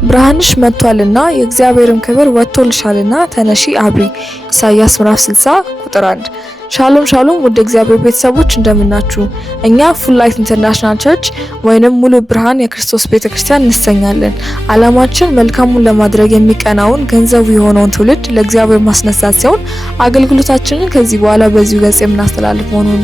ብርሃንሽ መጥቷልና የእግዚአብሔርም ክብር ወጥቶልሻልና ተነሺ አብሪ። ኢሳይያስ ምዕራፍ 60 ቁጥር 1። ሻሎም ሻሎም ውድ እግዚአብሔር ቤተሰቦች እንደምናችሁ። እኛ ፉል ላይት ኢንተርናሽናል ቸርች ወይንም ሙሉ ብርሃን የክርስቶስ ቤተክርስቲያን እንሰኛለን። ዓላማችን መልካሙን ለማድረግ የሚቀናውን ገንዘቡ የሆነውን ትውልድ ለእግዚአብሔር ማስነሳት ሲሆን አገልግሎታችንን ከዚህ በኋላ በዚሁ ገጽ የምናስተላልፍ መሆኑን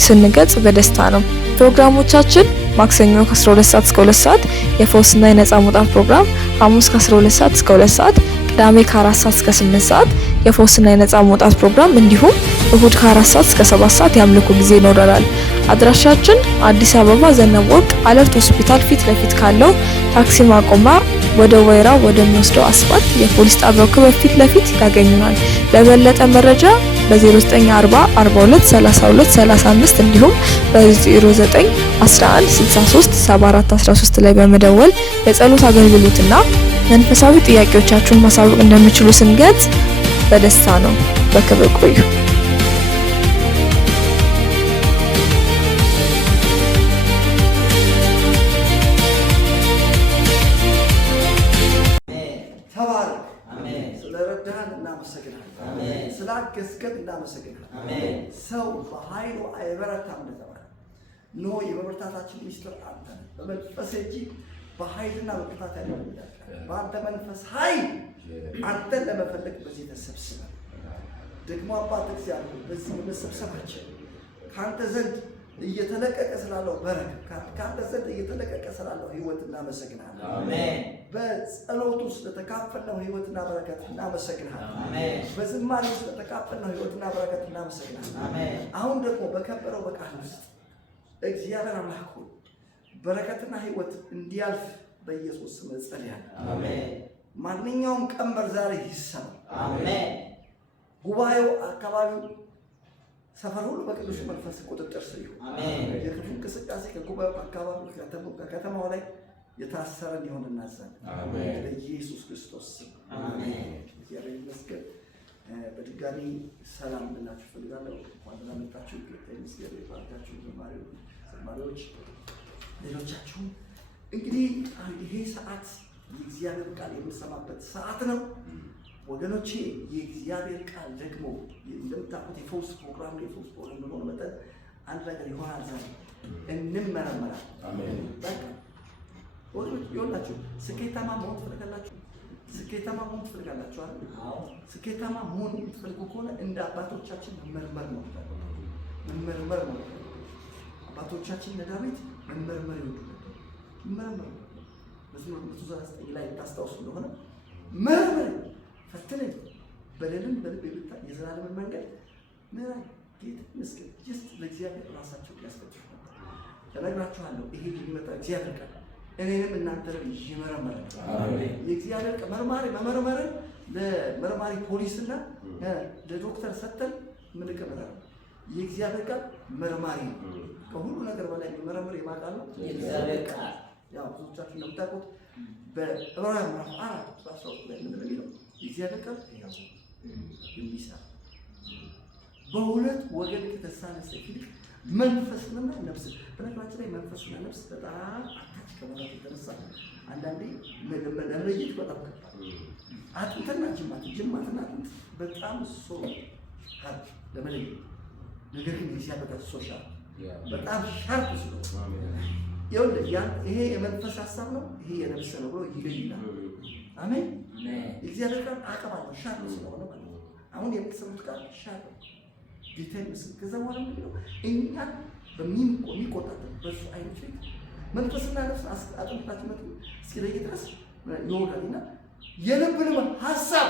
ስንገልጽ በደስታ ነው። ፕሮግራሞቻችን ማክሰኞ ከ12 ሰዓት እስከ 2 ሰዓት የፈውስና የነጻ መውጣት ፕሮግራም፣ ሐሙስ ከ12 ሰዓት እስከ 2 ሰዓት፣ ቅዳሜ ከ4 ሰዓት እስከ 8 ሰዓት የፈውስና የነጻ መውጣት ፕሮግራም እንዲሁም እሁድ ከ4 ሰዓት እስከ 7 ሰዓት የአምልኮ ጊዜ ይኖረናል። አድራሻችን አዲስ አበባ ዘነበ ወርቅ አለርት ሆስፒታል ፊት ለፊት ካለው ታክሲ ማቆሚያ ወደ ወይራ ወደሚወስደው አስፋልት የፖሊስ ጣቢያው ክበብ ፊት ለፊት ያገኙናል። ለበለጠ መረጃ በ0940 42 32 35 እንዲሁም በ0911 63 74 13 ላይ በመደወል የጸሎት አገልግሎትና መንፈሳዊ ጥያቄዎቻችሁን ማሳወቅ እንደምትችሉ ስንገልጽ በደስታ ነው። በክብር ቆዩ። ስላገዝከን እናመሰግናለን። ሰው በኃይሉ አይበረታም እንደተባለ ኖ የመበርታታችን ሚስጥር አንተ ነህ። በመንፈስ እንጂ በኃይልና በብርታት አይደለም። በአንተ መንፈስ ኃይል አንተን ለመፈለግ በዚህ ተሰብስበን ደግሞ አባት እግዚአብሔር በዚህ መሰብሰባችን ካንተ ዘንድ እየተለቀቀ ስላለው በረከት ካንተ ዘንድ እየተለቀቀ ስላለው ህይወት እናመሰግናለን። አሜን። በጸሎቱ ስለተካፈልነው ህይወትና በረከት እናመሰግናለን። አሜን። በዝማሬ ስለተካፈልነው ህይወትና በረከት እናመሰግናለን። አሜን። አሁን ደግሞ በከበረው በቃል ውስጥ እግዚአብሔር አምላክ ሆይ በረከትና ህይወት እንዲያልፍ በኢየሱስ ስም ጸልያለሁ። አሜን። ማንኛውም ቀንበር ዛሬ ይሰማል። አሜን። ጉባኤው አካባቢው ሰፈር ሁሉ በቅዱስ መንፈስ ቁጥጥር ስር ይሁን። አሜን። የክፉ እንቅስቃሴ ከጉባኤው አካባቢ ከተማው ላይ የታሰረ እንዲሆን እናዛለን። አሜን። በኢየሱስ ክርስቶስ ስም አሜን። እግዚአብሔር ይመስገን። በድጋሚ ሰላም ልላችሁ ፈልጋለሁ። እንኳን ደህና መጣችሁ። እግዚአብሔር ይባርካችሁ። ዘማሪዎች ሌሎቻችሁ እንግዲህ ይሄ ሰዓት የእግዚአብሔር ቃል የምሰማበት ሰዓት ነው። ወገኖቼ የእግዚአብሔር ቃል ደግሞ እንደምታውቁት የፈውስ ፕሮግራም እንደሆነ መጠን አንድ ነገር ይሆናል። ዛሬ እንመረመራለን። አሜን። በቃ ወገኖች ይኸውላችሁ ስኬታማ መሆን ትፈልጋላችሁ? ስኬታማ መሆን ትፈልጋላችሁ አይደል? አዎ። ስኬታማ መሆን የምትፈልጉ ከሆነ እንደ አባቶቻችን መመርመር ነው። አባቶቻችን ለዳዊት መመርመር ይወዱ ነበር። መመርመር መዝሙር 139 ላይ ታስታውሱ እንደሆነ መርመር ፈትነኝ በደልን በልብ የምታ የዘላለምን መንገድ ምራኝ ጌታ ይመስገን። ጀስት ለእግዚአብሔር ራሳቸው ያስፈትሹ ነበር። ተነግራችኋለሁ። ይሄ የሚመጣ እግዚአብሔር ቃል እኔንም እናንተንም ይመረምራል። አሜን። የእግዚአብሔር ቃል መመርመርን ለመርማሪ ፖሊስና ለዶክተር ሰጥተን ምን ቀመራል? የእግዚአብሔር ቃል መርማሪ ነው። ከሁሉ ነገር በላይ የሚመረምር የማቃል ነው የእግዚአብሔር ቃል። ያው ብዙዎቻችሁ እንደምታውቁት በዕብራውያን ምዕራፍ 4:13 ላይ ምን እንደሚለው የእግዚአብሔር ቃል የሚሰራ በሁለት ወገን ከተሳለ ሰይፍ ይልቅ መንፈስና ነፍስ። በነገራችን ላይ መንፈስና ነፍስ በጣም አታች ከመሆናቸው የተነሳ አንዳንዴ ለመለየት በጣም ከባድ። አጥንትና ጅማትና አጥንት በጣም ሀርድ ለመለየት፣ ነገር ግን የእግዚአብሔር ቃል ሶሻል በጣም ሻርፕ ስለሆነ ይሄ የመንፈስ ሀሳብ ነው፣ ይሄ የነፍስ ነው ብሎ ይለያል። አሜን። እግዚአብሔር ቃል አቀባለው ሻርፕ ስለሆነ ማለት ነው። አሁን የምትሰሙት ቃል ሻርፕ ዲቴል ምስል ከዛ በኋላ ምንድነው እኛ በሚቆጣጠር በሱ አይነት ፊት መንፈስና ነፍስ አጥንታችን ነው ሲለይ ድረስ ይወጋልና የልብንም ሀሳብ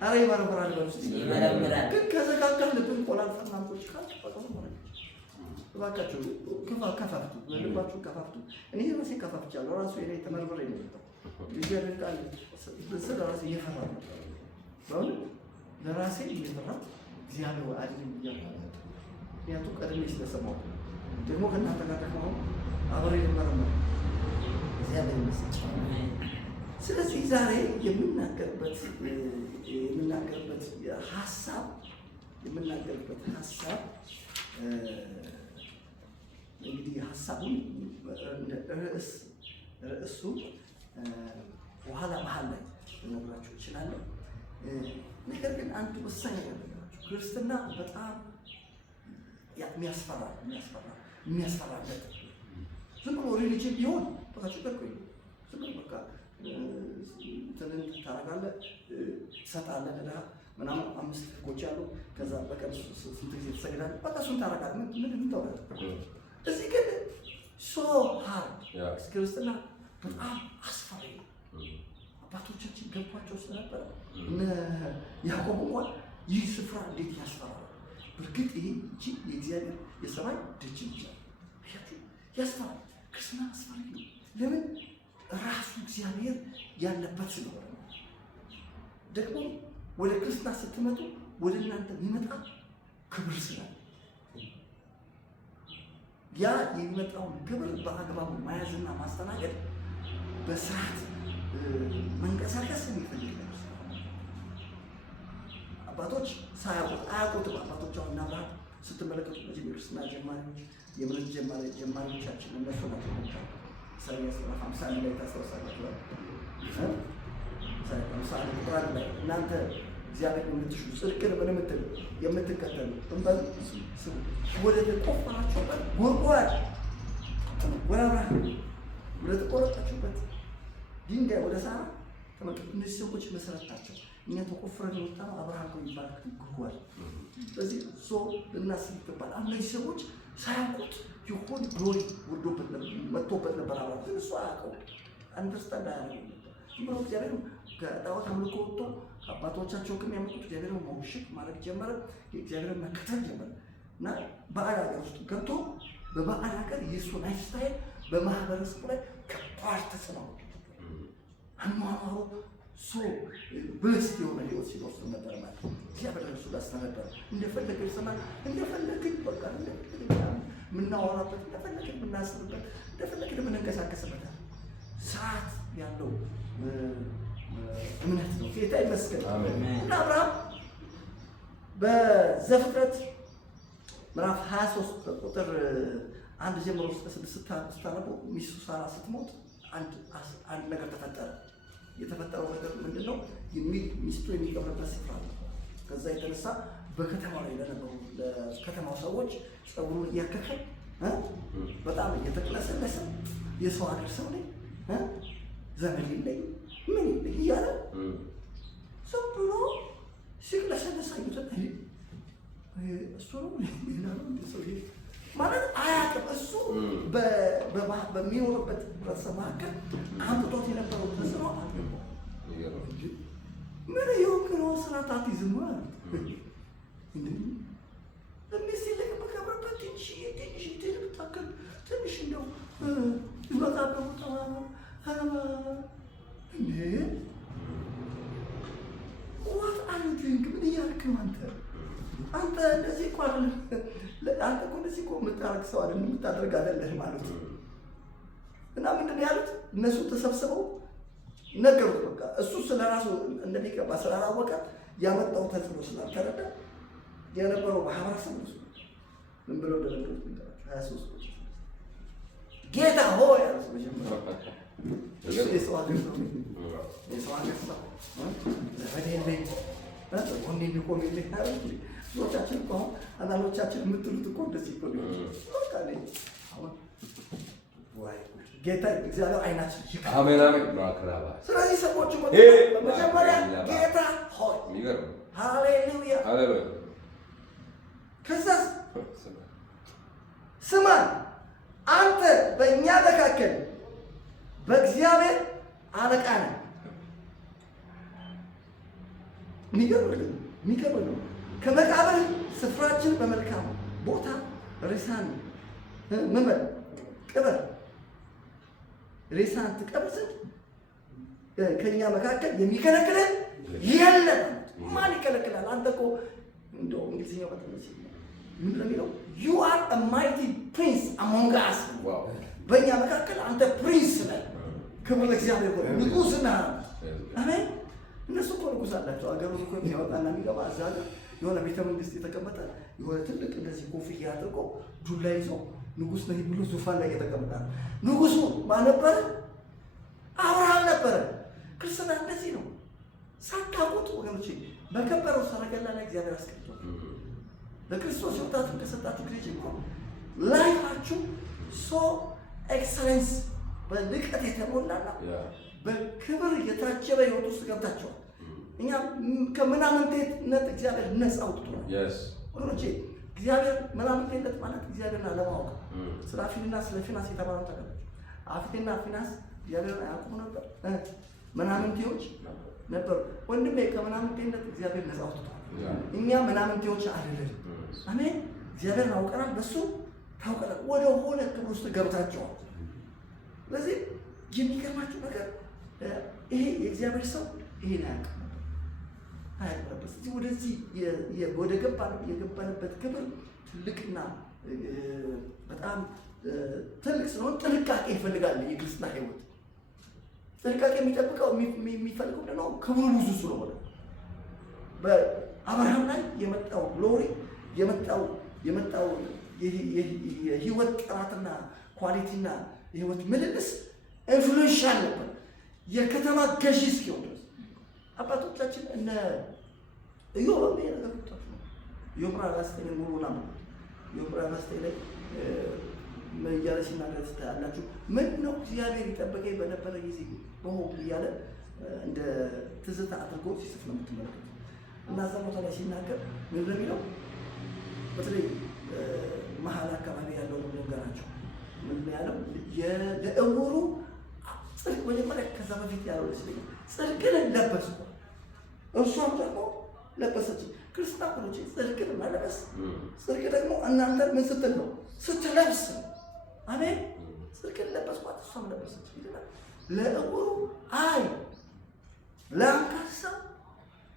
አሬ ይመረምራል በውስጥ ይመረምራል። ግን ከዘጋጋ ልብን ቆላልፈና አንቆች ካልተፈቀሙ ማለት ነው። እባካችሁ ከፋፍቱ፣ ልባችሁ ከፋፍቱ። እኔ ራሴ ከፋፍቻለሁ። ራሱ እኔ ተመርምሬ ነው የመጣው። እግዚአብሔር ቃል በዚህ ራሴ እየፈራሁ ነው። በእውነት ለራሴ እየፈራሁ እግዚአብሔር አድነኝ እያልኩ ነው። ምክንያቱም ቀድሜ ስለሰማሁ ደግሞ ከእናንተ ጋር ደግሞ አብሬ ልመረመር እግዚአብሔር ይመስገን። ስለዚህ ዛሬ የምናገርበት ሀሳብ እንግዲህ ሀሳቡን ርዕስ ርዕሱ በኋላ መሀል ላይ ልነግራችሁ እችላለሁ። ነገር ግን አንድ ወሳኝ ነገር ልነግራችሁ፣ ክርስትና በጣም የሚያስፈራለት ዝም ብሎ ሪሊጅን ቢሆን በቃ ችግር እኮ የለም። ዝም ብሎ በቃ እንትን ታደርጋለህ፣ ትሰጣለህ ለድሀ ምናምን 5 ህጎች አሉ። ከዛ በቀን ስንት ጊዜ ትሰግዳለህ፣ በቃ እሱን ታደርጋለህ። ምን ታወራለህ? እዚህ ግን ሶ ሃርድ ክርስትና በጣም አስፈሪ ነው። አባቶቻችን ገባቸው ስለነበረ እነ ያዕቆብ እንኳን ይህ ስፍራ እንዴት ያስፈራል! በእርግጥ ይህ እጅ የእግዚአብሔር የሰማይ ደጅ ይችላል ያስፈራል። ክርስትና አስፈሪ ነው። ለምን? ራሱ እግዚአብሔር ያለበት ስለሆነ ነው። ደግሞ ወደ ክርስትና ስትመጡ ወደ እናንተ የሚመጣ ክብር ስላለ ያ የሚመጣውን ክብር በአግባቡ መያዝና ማስተናገድ በስርዓት መንቀሳቀስ የሚፈልግ ነው። አባቶች አያውቁትም። አባቶች አሁን እና አብርሃም ስትመለከቱ በዚህ ቤተክርስትና ጀማሪዎች የእምነት ጀማሪዎቻችን እነሱ ናቸው። ኢሳይያስ 51 ላይ ታስታውሳላችሁ። 51 ቁጥር ላይ እናንተ እግዚአብሔር የምትሹ ጽድቅን ምን የምትከተሉ እንበል ስሙ ወደ ተቆፈራችሁበት ጉድጓድ ወደ አብርሃም ወደ ተቆረጣችሁበት ድንጋይ ወደ ሳራ ተመልከቱ። እነዚህ ሰዎች መሰረት ናቸው። እኛ ተቆፍረን የወጣነው አብርሃም የሚባል ጉድጓድ። ስለዚህ ልናስብ ይገባል። እነዚህ ሰዎች ሳያውቁት የሆነ ግሎሪ መጥቶበት ነበር። አብርሃም ግን እሱ አያውቀው አንደርስታንድ አያደርግም ነበር። ዝም ብሎ እግዚአብሔር ከጣዖት አምልኮ ወጥቶ አባቶቻቸው ከሚያመልኩት እግዚአብሔር መውሽቅ ማድረግ ጀመረ። የእግዚአብሔርን መከተል ጀመረ እና ባዕድ ሀገር ውስጥ ገብቶ በባዕድ ሀገር የእሱ ላይፍ ስታይል በማህበረሰቡ ላይ ከባድ ተጽዕኖ አኗኗሩ ብለስት የሆነ ህይወት ሲኖር ነበር ማለት ነው። እግዚአብሔር እሱ ጋር ስለነበረ እንደፈለገ ይሰማ፣ እንደፈለገ በቃ የምናወራበት፣ እንደፈለገ የምናስብበት፣ እንደፈለገ የምንንቀሳቀስበት ሰዓት ያለው እምነት ነው። ጌታ ይመስገን። እና አብርሃም በዘፍጥረት ምዕራፍ 23 ቁጥር 1 ጀምሮ እስከ 6 ስታነቡ ሚስቱ ሳራ ስትሞት አንድ ነገር ተፈጠረ። የተፈጠረው ነገር ምንድነው? ሚስቱ የሚቀብርበት ስፍራ ነው። ከዛ የተነሳ በከተማው ላይ ለነበሩ ለከተማው ሰዎች ጸጉሩን እያከከ በጣም እየተቅለሰለሰ የሰው ሀገር ሰው ላይ ዘመድ የለኝ ምን ይልህ እያለ ዝም ብሎ ሲቅለሰለስ አዩት። እሱ ነው ሰው ማለት አያውቅም። እሱ በሚኖርበት ህብረተሰብ መካከል አምጥቶት የነበረው ተጽዕኖ አልገባውም። ምን የሆንክ ነው? ስርዓት አትይዝም ማለት ሚስት የለቀበከበበት ትንሽ ብታክል ትንሽ እንደው ይመጣበ ዋት አንቲንግ ምን እያልክ ነው አንተ እንደዚህ እኮ አይደለም። አንተ እኮ እንደዚህ እኮ የምታረግ ሰው አይደለም፣ የምታደርግ አይደለም ማለት ነው። እና ምንድን ያሉት እነሱ ተሰብስበው ነገሩት። በቃ እሱ ስለራሱ እንደሚገባ ስላላወቀ ያመጣው ተጽዕኖ ስላልተረዳ የነበረው ማህበረሰብ ነው። ምን ብሎ እንደነገሩት እንዴ 23 ጌታ ሆይ ያለው መጀመሪያ የሰው ሀገር ሰው ለበደለኝ ወንዴ ቢቆም ይልካል። ብዙዎቻችን እኮ አንዳንዶቻችን የምትሉት እኮ እንደዚህ እኮ በቃ ነኝ። አሁን ወይ ጌታ እግዚአብሔር አይናችን ይካል። አሜን አሜን። ማክራባ ስለዚህ ሰዎች በመጀመሪያ ጌታ ሆይ የሚገርም ሃሌሉያ ሃሌሉያ። ከዛስ ስማን አንተ በእኛ መካከል በእግዚአብሔር አለቃ ነህ። የሚገርም ነው። ከመቃብር ስፍራችን በመልካም ቦታ ሬሳን መመል ቅበር ሬሳን ትቀብር ዘንድ ከእኛ መካከል የሚከለክለን የለም። ማን ይከለክላል? አንተ እኮ እንደው እንግሊዝኛው በጣም ምንድን ነው የሚለው? you are a mighty prince among us። በእኛ መካከል አንተ ፕሪንስ ነህ። ክብር ለእግዚአብሔር ይሁን። ንጉሥ ነህ። አሜን። እነሱ እኮ ንጉሥ አላቸው። አገሩን እኮ የሚያወጣና የሚገባ እዛ ሀገር የሆነ ቤተ መንግስት የተቀመጠ የሆነ ትልቅ እንደዚህ ኮፍያ አድርጎ ዱላ ይዞ ንጉሥ ነኝ ብሎ ዙፋን ላይ የተቀመጠ ንጉሱ ማን ነበረ? በከበረው ሰረገላ ላይ እግዚአብሔር አስቀምጧል። ለክርስቶስ ሕይወታችሁን ከሰጣችሁ ጊዜ ጀምሮ ላይፋችሁ ሶ ኤክሰለንስ በልቀት የተሞላና በክብር የታጀበ ሕይወት ውስጥ ገብታችኋል። እኛ ከምናምንቴነት እግዚአብሔር ነፃ አውጥቶናል። ወገኖቼ እግዚአብሔር ምናምንቴነት ማለት እግዚአብሔርን አለማወቅ። ስለ አፊንና ስለ ፊናስ የተባለው ተቀበሉ። አፊንና ፊናስ እግዚአብሔርን አያውቁም ነበር፣ ምናምንቴዎች ነበሩ። ወንድሜ ከምናምንቴነት እግዚአብሔር ነፃ አውጥቶናል። እኛ ምናምንቴዎች አይደለም። አሜን። እግዚአብሔርን አውቀናል፣ በሱ ታውቀናል። ወደ ሆነ ክብር ውስጥ ገብታችኋል። ስለዚህ የሚገርማችሁ ነገር ይሄ የእግዚአብሔር ሰው ይሄን አያውቅም ነበር። ስለዚህ ወደዚህ ወደ የገባንበት ክብር ትልቅና በጣም ትልቅ ስለሆነ ጥንቃቄ ይፈልጋል። የክርስትና ሕይወት ጥንቃቄ የሚጠብቀው የሚፈልገው ደግሞ ክብሩ ብዙ ስለሆነ በአብርሃም ላይ የመጣው ግሎሪ የመጣው የህይወት ጥራትና ኳሊቲና የህይወት ምልልስ ኢንፍሉዌንሻል ነበር። የከተማ ገዢ እስኪሆን ድረስ አባቶቻችን እነ ኢዮብ ነገሮች ነው። ኢዮብ ራስ ሙሉና ኢዮብ ራስ ላይ እያለ ሲናገር ታያላችሁ። ምን ነው እግዚአብሔር ይጠበቀኝ በነበረ ጊዜ በሆኑ እያለ እንደ ትዝታ አድርጎ ሲጽፍ ነው የምትመለከቱት። እና እዛ ቦታ ላይ ሲናገር ምን እንደሚለው በተለይ መሀል አካባቢ ያለው ነገራቸው ምን ያለው የእውሩ ጽድቅ መጀመሪያ ከዛ በፊት ያለው ለስለኝ ጽድቅን ለበስኩ እርሷም ደግሞ ለበሰች። ክርስትና ወንዶች ጽድቅን መለበስ ጽድቅ ደግሞ እናንተ ምን ስትል ነው ስትለብስ ነው። አሜን። ጽድቅን ለበስኳት እሷም ለበሰች ይላል። ለእውሩ አይ ለአንካሳው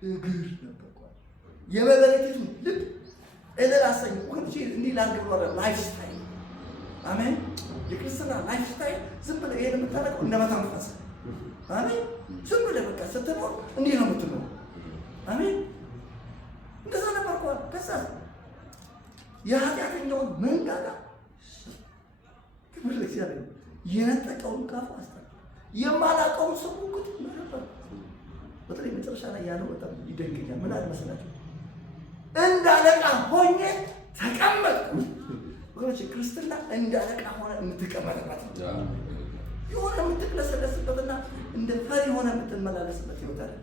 እግር ነበርኳት የመበለቲቱ ልብ እልል አሰኝ ወንጂ እንዲህ ላንገባረ ላይፍ ስታይል አሜን። የክርስትና ላይፍ ስታይል ዝም ብለህ ይሄን የምታደርገው እንደመተንፈስ አሜን። ዝም ብለህ በቃ ስትኖር እንዲህ ነው የምትኖር አሜን። እንደዛ ነበርኳት። ከዛ የኃጢአተኛውን መንጋጋ ክብር ለእግዚአብሔር የነጠቀውን ካፉ አስታል የማላውቀውን ሰው ሁሉ ነበር። በተለይ መጨረሻ ላይ ያለው በጣም ይደንቀኛል። ምን አለ መሰላችሁ? እንደ አለቃ ሆኜ ተቀመጥኩ። ወገኖች ክርስትና እንደ አለቃ ሆነ የምትቀመጥበት ነው። የሆነ የምትቅለሰለስበትና እንደ ፈሪ ሆነ የምትመላለስበት ህይወት አለ።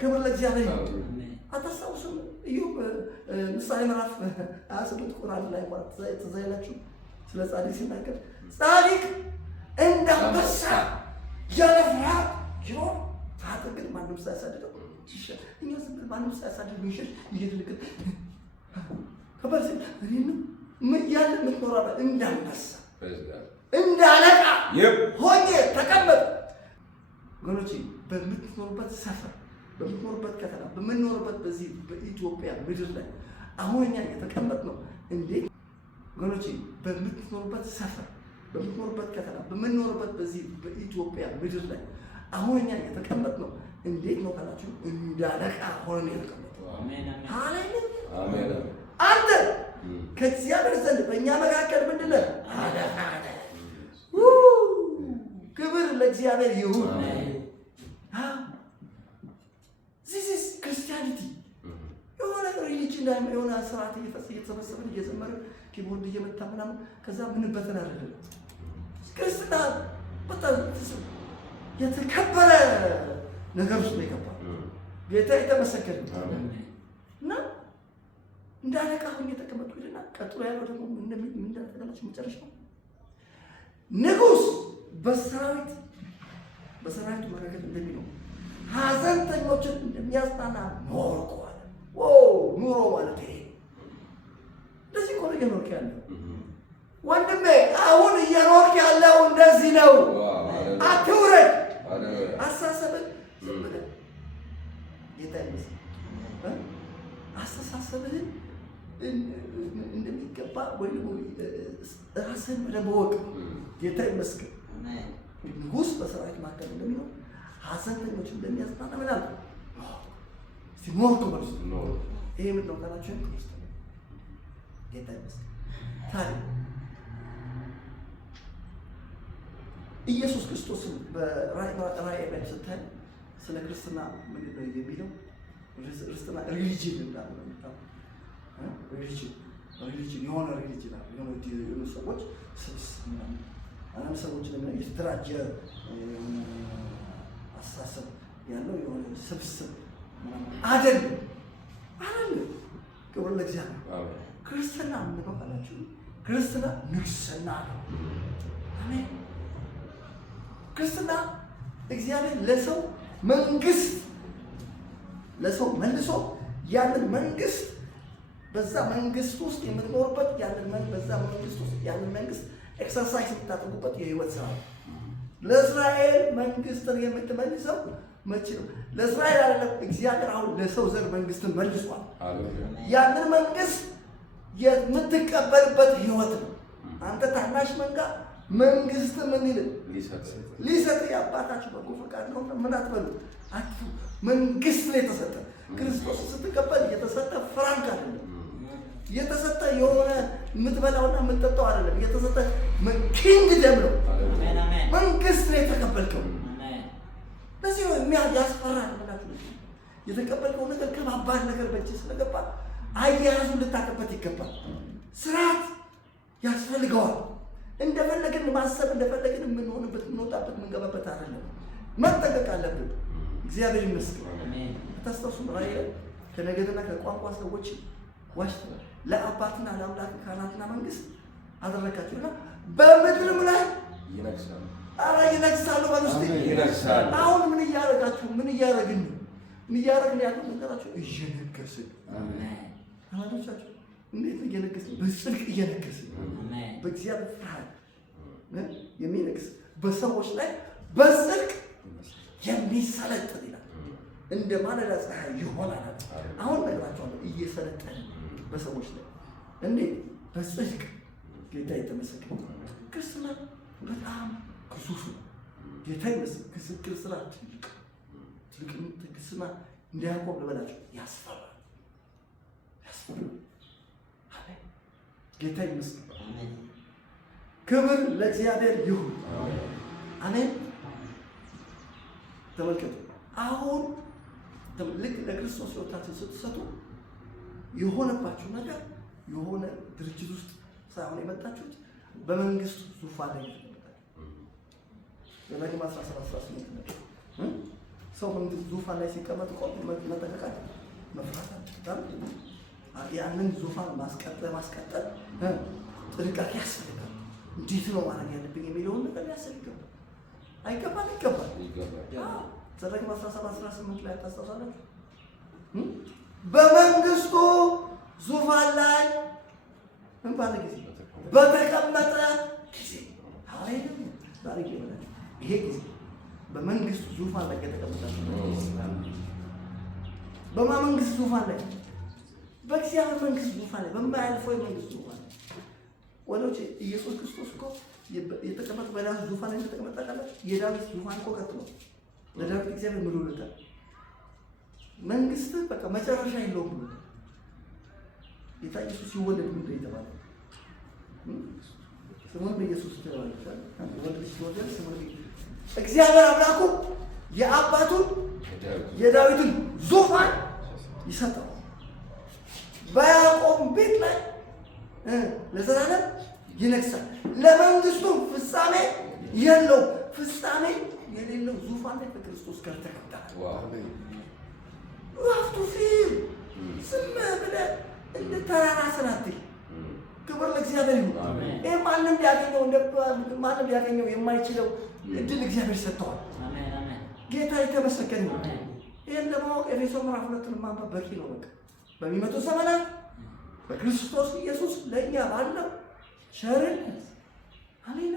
ክብር ለእግዚአብሔር። አታስታውሱም? ኢዮብ ምሳሌ ምዕራፍ 28 ቁጥር 1 ላይ ትዝ ይላችሁ ስለ ጻድቅ ሲናገር ጻድቅ እንደ አንበሳ ያለ ፍርሃት ይኖር፣ ኃጥእ ግን ማንም ሳያሳድደው ይሸሽ። እኛ ዝም ብለን ማንም ሳያሳድድ ይሸሽ እየተልከት ከበርሲ እኔንም ያለ የምትኖራበት እንደ አንበሳ እንደ አለቃ ሆኜ ተቀመጥ። ወገኖቼ በምትኖሩበት ሰፈር፣ በምትኖሩበት ከተማ፣ በምንኖርበት በዚህ በኢትዮጵያ ምድር ላይ አሁን እኛ የተቀመጥነው እንዴት? ወገኖቼ በምትኖሩበት ሰፈር፣ በምትኖሩበት ከተማ፣ በምንኖርበት በዚህ በኢትዮጵያ ምድር ላይ አሁን እኛ የተቀመጥነው እንዴት ነው ካላችሁ እንደ አለቃ ሆነን የተቀመጥነው። ሃሌሉያ አሜን። አንተ ከእግዚአብሔር ዘንድ በእኛ መካከል ምንድን ነህ? አለቃ ነህ። ክብር ለእግዚአብሔር ይሁን። ዚስ ኢዝ ክርስቲያኒቲ። የሆነ ሪሊጅን ላይ የሆነ ስርዓት እየተሰበሰብን እየዘመርን ኪቦርድ እየመታ ምናምን ከዛ ምንበትን አይደለም። ክርስትና በጣም የተከበረ ነገር ውስጥ ነው የገባው። ጌታ የተመሰገነ እና እንደ አለቃ ሆኜ የተቀመጥኩ ይልና ቀጥሎ ያለው ደግሞ ምን እንደተቀመጥኩ መጨረሻው ንጉሥ በሰራዊቱ መካከል እንደሚኖር ሐዘንተኞችን እንደሚያጽናና ኖርኩ አለ። ኑሮ ማለት ይሄ እንደዚህ እኮ ነው እየኖርክ ያለው ወንድሜ። አሁን እየኖርክ ያለው እንደዚህ ነው። አትውረድ። አስተሳሰብን ዝም ብለህ ጌታ ይመስገን አስተሳሰብህን እንደሚገባ ወይ ራስህን በደንብ ወቅ። ጌታ ይመስገን። ንጉሥ በሰራዊት መካከል እንደሚኖር ሐዘንተኞች እንደሚያጽናና ምን አለ? እስቲ ኖርኩ በሉ። ይሄ ምንድን ነው ካላችሁ ክርስቶስ። ጌታ ይመስገን። ታዲያ ኢየሱስ ክርስቶስን በራእይ ላይ ስታይ ስለ ክርስትና ምንድን ነው የሚለው? ርስትና ሪሊጅን እንዳለው ሪሊጅን የሆነ ሪሊጅን አለ የሆነ ሰዎች ስብስብ ምናምን አንዳንድ ሰዎች ደግሞ የተደራጀ አስተሳሰብ ያለው የሆነ ስብስብ ምናምን አይደለም። ክብር ለእግዚአብሔር። ክርስትና ምን ባላችሁ ክርስትና ንግስና ነው። አሜን። ክርስትና እግዚአብሔር ለሰው መንግስት ለሰው መልሶ ያንን መንግስት በዛ መንግስት ውስጥ የምትኖርበት በዛ መንግስት ውስጥ ያንን መንግስት ኤክሰርሳይዝ የምታደርጉበት የህይወት ስራ ነው። ለእስራኤል መንግስትን የምትመልሰው መቼ ነው? ለእስራኤል አይደለም። እግዚአብሔር አሁን ለሰው ዘር መንግስትን መልሷል። ያንን መንግስት የምትቀበልበት ህይወት ነው። አንተ ታናሽ መንጋ መንግስት ምን ይል ሊሰጥ የአባታችሁ በጎ ፈቃድ ነው። ምን አትበሉ አትፉ። መንግስት ነው የተሰጠ። ክርስቶስ ስትቀበል የተሰጠ ፍራንክ አይደለም። የተሰጠ የሆነ የምትበላውና የምትጠጣው አይደለም። የተሰጠ ኪንግደም ነው። መንግስት ነው የተቀበልከው። ለዚህ ነው ያስፈራል ብላችሁ የተቀበልከው ነገር ከባባድ ነገር በእጅ ስለገባ አያያዙ ልታውቅበት ይገባል። ስርዓት ያስፈልገዋል። እንደፈለግን ማሰብ እንደፈለግን የምንሆንበት የምንወጣበት የምንገባበት አይደለም። መጠንቀቅ አለብን። እግዚአብሔር ይመስገን። ታስታውሱ ራእይ ከነገድና ከቋንቋ ሰዎች ዋሽተዋል። ለአባትና ለአምላክ ካህናትና መንግስት አደረጋችሁና በምድርም ላይ ይነግሳሉ። አረ ይነግሳሉ ማለት ይነግሳሉ። አሁን ምን እያደረጋችሁ ምን እያደረግን ያለው ነገራችሁ እየነገስን አማኞቻችሁ እንዴት እየነገስን በጽድቅ እየነገስን በእግዚአብሔር ፍርሃት የሚነግስ በሰዎች ላይ በጽድቅ የሚሰለጥን ይላል። እንደ ማለዳ ፀሐይ ይሆናል። አሁን ነገራችኋለሁ እየሰለጠን በሰዎች ላይ እንዴት በጽድቅ ጌታ የተመሰገነ። ክርስትና በጣም ግዙፍ ነው። ጌታ ይመስገን። ክርስትና ትልቅ ክርስትና እንደ ያዕቆብ ልበላችሁ ያስፈራል። አሜን። ጌታ ይመስገን። ክብር ለእግዚአብሔር ይሁን። አሜን። ተመልከቱ። አሁን ልክ ለክርስቶስ ሕይወታችን ስትሰጡ የሆነባችሁ ነገር የሆነ ድርጅት ውስጥ ሳይሆን የመጣችሁት በመንግስቱ ዙፋን ላይ ነው። ዘዳግም 17:18 ነው። ሰው መንግስት ዙፋን ላይ ሲቀመጥ ቆም መጠቀቅ መፍራት አለ። ያንን ዙፋን ማስቀጠል ጥንቃቄ ያስፈልጋል። እንዴት ነው ማድረግ ያለብኝ የሚለውን ነገር ያስፈልጋል። ይገባል። ዘዳግም 17:18 ላይ ታስታውሳላችሁ። በመንግስቱ ዙፋን ላይ ምን ባለ ጊዜ በተቀመጠ ጊዜ አይደለም ዛሬ ይሄ ጊዜ በመንግስቱ ዙፋን ላይ የተቀመጠ በማን መንግስት ዙፋን ላይ? በእግዚአብሔር መንግስት ዙፋን ላይ፣ በማያልፈው የመንግስት ዙፋን ላይ ወሎች ኢየሱስ ክርስቶስ እኮ የተቀመጠ በዳዊት ዙፋን ላይ የተቀመጠ ካለ የዳዊት ዙፋን እኮ ቀጥሎ ለዳዊት እግዚአብሔር ምን ብሎታል? መንግስት በቃ መጨረሻ የለውም ብሎ ጌታ ኢየሱስ ሲወለድ ምን የተባለ ስሙን በኢየሱስ ተባለቻል። ወልድ ሲወለድ ስሙን እግዚአብሔር አምላኩ የአባቱን የዳዊትን ዙፋን ይሰጣል። በያዕቆብ ቤት ላይ ለዘላለም ይነግሳል። ለመንግስቱ ፍጻሜ የለው። ፍጻሜ የሌለው ዙፋን ላይ በክርስቶስ ጋር ተቀምጧል። ዋፍቱ ፊል ዝም ብለህ እንደ ተራራ ስናትይ። ክብር ለእግዚአብሔር ይሁን። ይሄ ማንም ሊያገኘው የማይችለው እድል እግዚአብሔር ሰጥተዋል። ጌታ የተመሰገነ ይሁን። ይሄን ለማወቅ ኤፌሶን ምዕራፍ 2 ማንበብ በቂ ነው። በቃ በሚመጡ ዘመናት በክርስቶስ ኢየሱስ ለእኛ ባለው ቸርነት አሜን።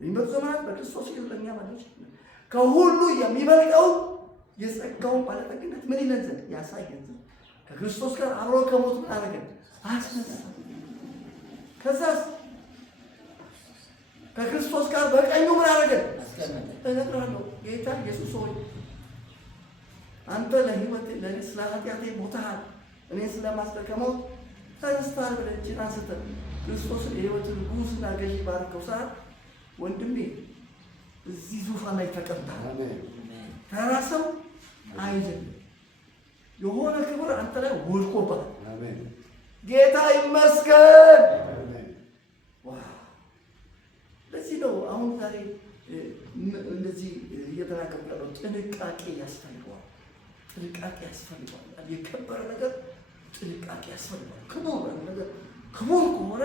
በሚመጡ ዘመናት በክርስቶስ ኢየሱስ ለእኛ ባለው ከሁሉ የሚበልጠው የጸጋውን ባለጠግነት ምን ይለን ዘንድ ያሳየን ዘንድ ከክርስቶስ ጋር አብሮ ከሞት ምን አደረገን? አስነሳን። ከዛስ ከክርስቶስ ጋር በቀኙ ምን አደረገን? እነግርሃለሁ ጌታ ኢየሱስ ሆይ አንተ ለሕይወቴ ለእኔ ስለ ኃጢአቴ ሞተሃል፣ እኔ ስለማስደከመው ተነስተሃል ብለህ እጅን አንስተህ ክርስቶስን የሕይወትን ንጉሥና ገዢ ባርከው ሰዓት ወንድሜ እዚህ ዙፋን ላይ ተቀምጠሃል። ተራ ሰው አይደለም። የሆነ ክብር አንተ ላይ ወድቆባል። አሜን። ጌታ ይመስገን። አሜን። ለዚህ ነው አሁን ዛሬ እንደዚህ እየተናገርኩ ያለው ጥንቃቄ ያስፈልገዋል። ጥንቃቄ ያስፈልገዋል። የከበረ ነገር ጥንቃቄ ያስፈልገዋል። ክቡር ነገር ክቡር ከሆነ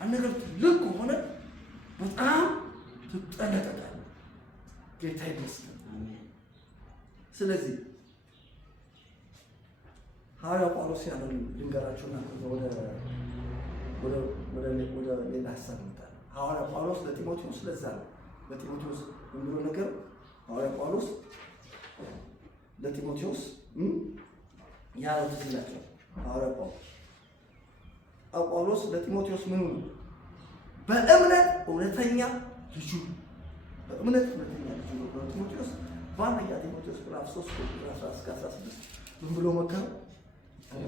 አንድ ነገር ትልቅ ከሆነ በጣም ትጠነቀቃለህ። ጌታ ይመስገን። ስለዚህ ሐዋርያው ጳውሎስ ያለው ልንገራችሁና ወደ ሌላ ሀሳብ እንመጣለን። ሐዋርያው ጳውሎስ ለጢሞቴዎስ ለዛ ነው ለጢሞቴዎስ ብሎ ነገር ሐዋርያው ጳውሎስ ለጢሞቴዎስ ያለው ትዝ ይላችኋል። ሐዋርያው ጳውሎስ ለጢሞቴዎስ ምኑ ነው? በእምነት እውነተኛ ልጁ በእምነት እውነተኛ ልጁ ነው። ጢሞቴዎስ በአንደኛ ጢሞቴዎስ ምዕራፍ 3 ቁጥር 11-16 ምን ብሎ መከረው?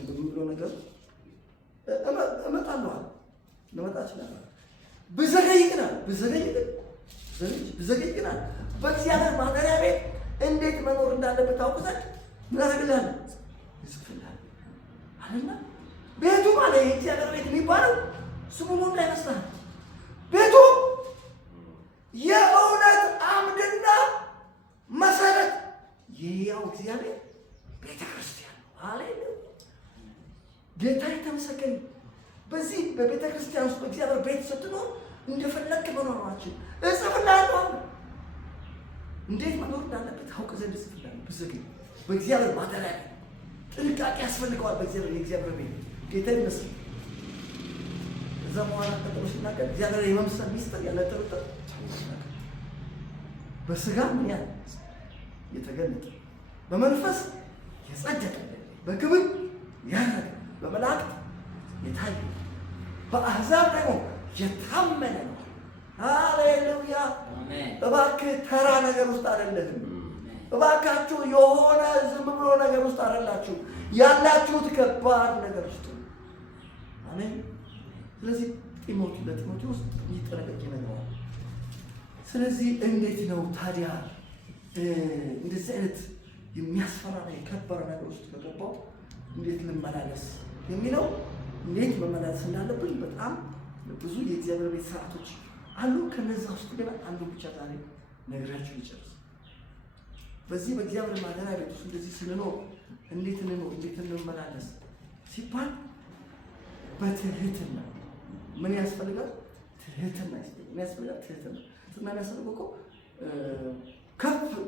ምን ብሎ ነገር እመጣለሁ ልመጣ እችላለሁ ብዘገይ ግን በእግዚአብሔር ማደሪያ ቤት እንዴት መኖር እንዳለበት ታውቅ ዘንድ ምን አደርግልሃለሁ? ይጽፍልሃል አለና ቤቱ ማለት የእግዚአብሔር ቤት የሚባለው ስሙ ነው እንዳይመስልህ። ቤቱ የእውነት አምድና መሰረት የሕያው እግዚአብሔር ቤተ ክርስቲያን ነው። ሃሌሉያ! ጌታ የተመሰገነ። በዚህ በቤተ ክርስቲያን ውስጥ በእግዚአብሔር ቤት ስትኖር እንደፈለክ መኖራችን እጽፍልሃለሁ። እንዴት መኖር እንዳለበት ታውቅ ዘንድ እጽፍልሃለሁ። ብዘገይ በእግዚአብሔር ማደሪያ ጥንቃቄ ያስፈልገዋል። የእግዚአብሔር ቤት ጌታ ይመስገን። እዛ በኋላ ቀጥሎ ሲናገር እግዚአብሔር የመምሰል ሚስጥር ያለ ጥርጥር በስጋ ምን ያህል የተገለጠ በመንፈስ የጸደቀ በክብር ያረገ በመላእክት የታየ በአሕዛብ ደግሞ የታመነ ነው። ሃሌሉያ! እባክህ ተራ ነገር ውስጥ አይደለህም። እባካችሁ የሆነ ዝም ብሎ ነገር ውስጥ አይደላችሁ ያላችሁት፣ ከባድ ነገር ውስጥ ነው። አሜን። ስለዚህ ለጢሞቴዎስ ይጠነቀቅ ይነግረዋል። ስለዚህ እንዴት ነው ታዲያ እንደዚህ አይነት የሚያስፈራ የከበረ ነገር ውስጥ በገባው እንዴት ልመላለስ የሚለው እንዴት መመላለስ እንዳለብን በጣም ብዙ የእግዚአብሔር ቤት ስርዓቶች አሉ። ከነዛ ውስጥ ግን አንዱ ብቻ ዛሬ ነግራችሁ ይጨርስ። በዚህ በእግዚአብሔር ማደሪያ ቤት ውስጥ እንደዚህ ስንኖር እንዴት እንመላለስ ሲባል በትህትና ምን ያስፈልጋል? ትህትና ያስፈልጋል። ትህትና ያስፈልገው እኮ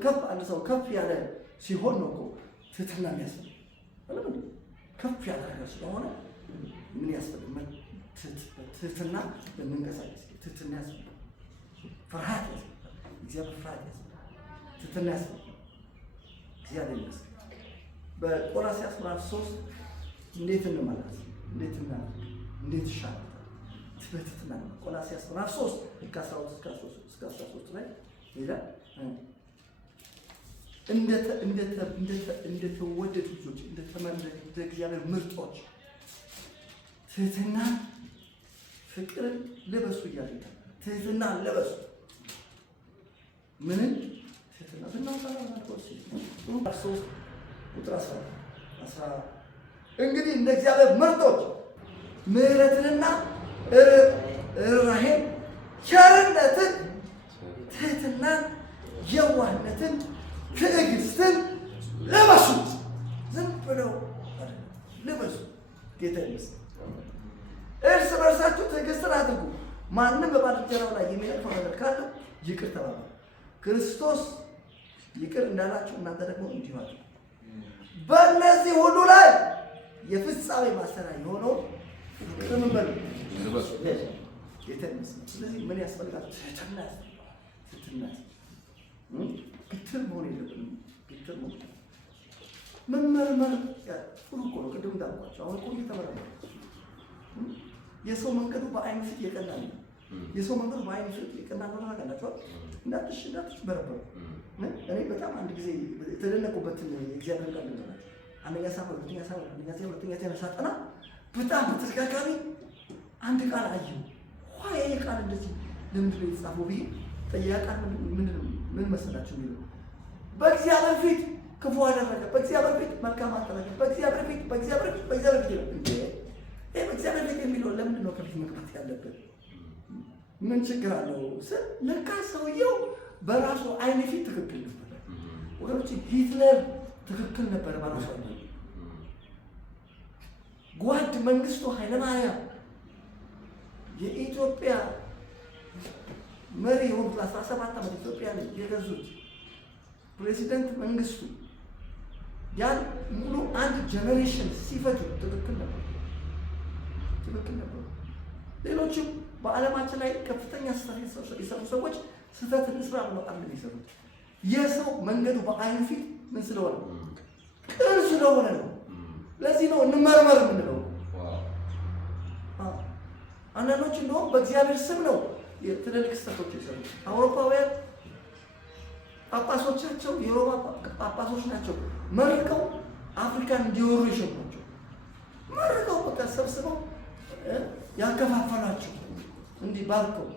ከፍ አንድ ሰው ከፍ ያለ ሲሆን ነው እኮ ትህትና ያስፈልጋል። ለምን ከፍ ያለ ነገር ስለሆነ ምን ያስፈልጋል? ትህትና ለመንቀሳቀስ ትህትና ያስፈልጋል። ፍርሃት ያስፈልጋል። እግዚአብሔር ፍርሃት ያስፈልጋል። ትህትና ያስፈልጋል። እግዚአብሔር ይመስገን። በቆላስይስ ምዕራፍ 3 እንዴት እንመላለስ እንዴት ይሻላል? በትህትና ነው። ቆላስይስ ምዕራፍ 3 ከ12 እስከ 13 ላይ ይላል እንደተወደዱ ልጆች እንደተመረጡ እግዚአብሔር ምርጦች ትህትና ፍቅርን ልበሱ እያለ ትህትና ልበሱ። ምንን ትህትና ብናውቃላ ማለት 3 ቁጥር 10 እንግዲህ እንደ እግዚአብሔር ምርጦች ምሕረትንና ርኅራኄን፣ ቸርነትን፣ ትህትናን፣ የዋህነትን፣ ትዕግስትን ልበሱ። ዝም ብለው ልበሱ። ጌታ ይመስገን። እርስ በርሳችሁ ትዕግስትን አድርጉ። ማንም በባልንጀራው ላይ የሚነቅፈው ነገር ካለ ይቅር ተባባሉ። ክርስቶስ ይቅር እንዳላችሁ እናንተ ደግሞ እንዲሁ አድርጉ። በእነዚህ ሁሉ ላይ የፍጻሜ ማሰሪያ የሆነው ፍቅርን በሉ ልበሱ። ጌታ ይመስገን። ስለዚህ ምን ያስፈልጋል? ትህትና ያስፈልጋል። ትህትና ግትር መሆን የለብንም። ግትር መሆን መመርመር ጥሩ እኮ ነው። ቅድም እንዳልኳቸው አሁን እኮ እየተመረመረ የሰው መንገዱ በዓይን ፊት የቀና ነው። የሰው መንገዱ በዓይን ፊት የቀና ነው። ታውቃላችኋል። እንዳትበረበሩ። እኔ በጣም አንድ ጊዜ የተደነቁበትን የእግዚአብሔር ቃል ነው። አንደኛ ሳሙኤል ሁለተኛ ሳጠና በጣም በተደጋጋሚ አንድ ቃል አየሁ። ይሄ ቃል እንደዚህ ለምንድን ነው የተጻፈው ብዬ ጠይቄ ምን መሰላችሁ የሚለው በእግዚአብሔር ፊት ክፉ አደረገ፣ በእግዚአብሔር ፊት መልካም አደረገ፣ በእግዚአብሔር ፊት በእግዚአብሔር ፊት የሚለው ለምንድን ነው ከፊት መግባት ያለብን? ምን ችግር አለው? ለካ ሰውየው በራሱ አይን ፊት ትክክል ነበር ወገኖች። ሂትለር ትክክል ነበር በራሱ አይን። ጓድ መንግስቱ ኃይለማርያም የኢትዮጵያ መሪ የሆኑት 17 ዓመት ኢትዮጵያን የገዙት ፕሬዚደንት መንግስቱ ያን ሙሉ አንድ ጀነሬሽን ሲፈቱ ትክክል ነበር። ሌሎችም በዓለማችን ላይ ከፍተኛ ስህተት የሰሩ ሰዎች ስህተት እንስራ ብለው ቃል የሚሰሩት የሰው መንገዱ በአይኑ ፊት ምን ስለሆነ ቅን ስለሆነ ነው። ለዚህ ነው እንመርመር የምንለው። አንዳንዶች እንደውም በእግዚአብሔር ስም ነው ትልልቅ ስህተቶች የሰሩት። አውሮፓውያን ጳጳሶቻቸው የሮማ ጳጳሶች ናቸው መርቀው አፍሪካን እንዲወሩ የሸሟቸው። መርቀው በቃ ሰብስበው ያከፋፈሏቸው እንዲህ ባርከው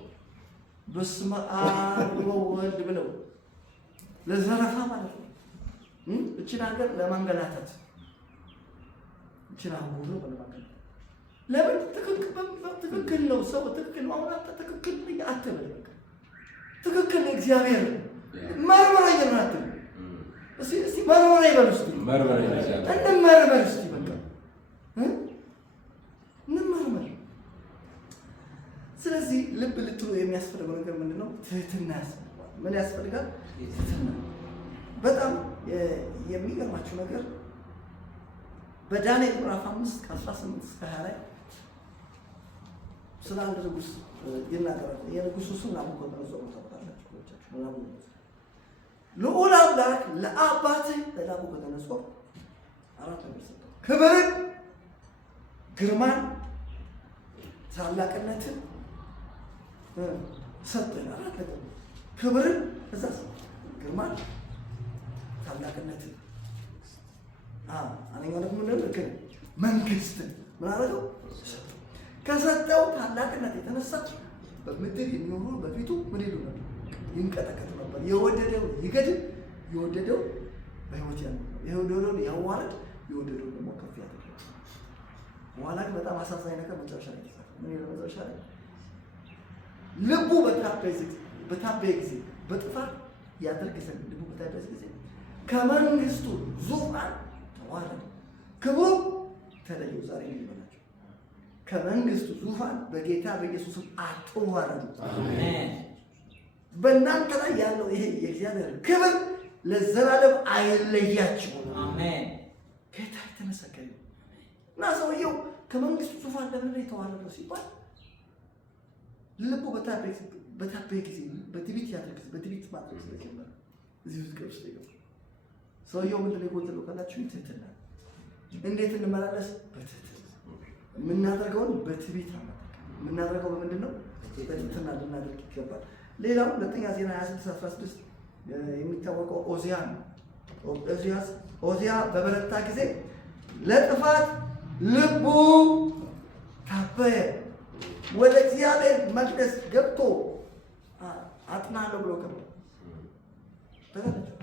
በስመ አብ ወወልድ ብለው ለዘረፋ ማለት ነው። እችን ሀገር ለማንገላታት እችን አሁን ነው ለማንገላታት። ለምን ትክክል ነው ሰው ትክክል ነው። አሁን አንተ ትክክል አትበል። በቃ ትክክል ነው እግዚአብሔር መርመራ ይራት እስቲ መርመራ ይበል እስቲ መርመራ እስቲ በቃ እንመርመር። ስለዚህ ልብ ልትሉ የሚያስፈልገው ነገር ምንድነው? ትህትና ያስፈልጋል። ምን ያስፈልጋል? ትህትና። በጣም የሚገርማችሁ ነገር በዳንኤል ምዕራፍ 5 ከ18 እስከ 20 ላይ ስለ አንድ ንጉስ ይናገራል። የንጉሱ ስም ናቡከደነፆር ነው። ታውቃላችሁ። ልዑል አምላክ ለአባትህ ለናቡከደነፆር አራት ነገር ሰጠው። ክብርን፣ ግርማን፣ ታላቅነትን ሰጠን። አራት ነገር ክብርን፣ እዛስ ግርማን፣ ታላቅነትን አንደኛው ደግሞ ምንድነው? መንግስትን ምን አደረገው? ከሰጠው ታላቅነት የተነሳ በምድር የሚኖሩ በፊቱ ምን ይሉ ነበር? ይንቀጠቀጡ ነበር። የወደደው ይገድል፣ የወደደው በህይወት ያለው፣ የወደደውን ያዋርድ፣ የወደደውን ደግሞ ከፍ ያደርግ። በኋላ ግን በጣም አሳዛኝ ነገር መጨረሻ ላይ ተጻፈ። ምን ይላል መጨረሻ ላይ? ልቡ በታበየ ጊዜ በጥፋት ያደርግ ዘንድ ልቡ በታበየ ጊዜ ከመንግስቱ ዙፋን ተዋረደ፣ ክብሩ ተለየው። ዛሬ ይበላቸው ከመንግስቱ ዙፋን በጌታ በኢየሱስ አትዋረዱ። አሜን። በእናንተ ላይ ያለው ይሄ የእግዚአብሔር ክብር ለዘላለም አይለያችሁ። አሜን። ጌታ የተመሰገነ እና ሰውየው ከመንግስቱ ዙፋን ለምን የተዋረደው ሲባል ልቡ በታበየ ጊዜ በትዕቢት ያደርግ በትዕቢት ማድረግ ስለጀመረ እዚህ ውስጥ ገብቶ ይገባል። ሰውየው ምንድን ነው የጎደለው ካላችሁ? ትህትና። እንዴት እንመላለስ? በትህትና። የምናደርገውን በትዕቢት የምናደርገው በምንድን ነው? በትህትና ልናደርግ ይገባል። ሌላው ሁለተኛ ዜና 26:16 የሚታወቀው ኦዚያ ነው። ኦዚያ በበረታ ጊዜ ለጥፋት ልቡ ታበየ። ወደ እግዚአብሔር መቅደስ ገብቶ አጥናለሁ ብሎ ገባ።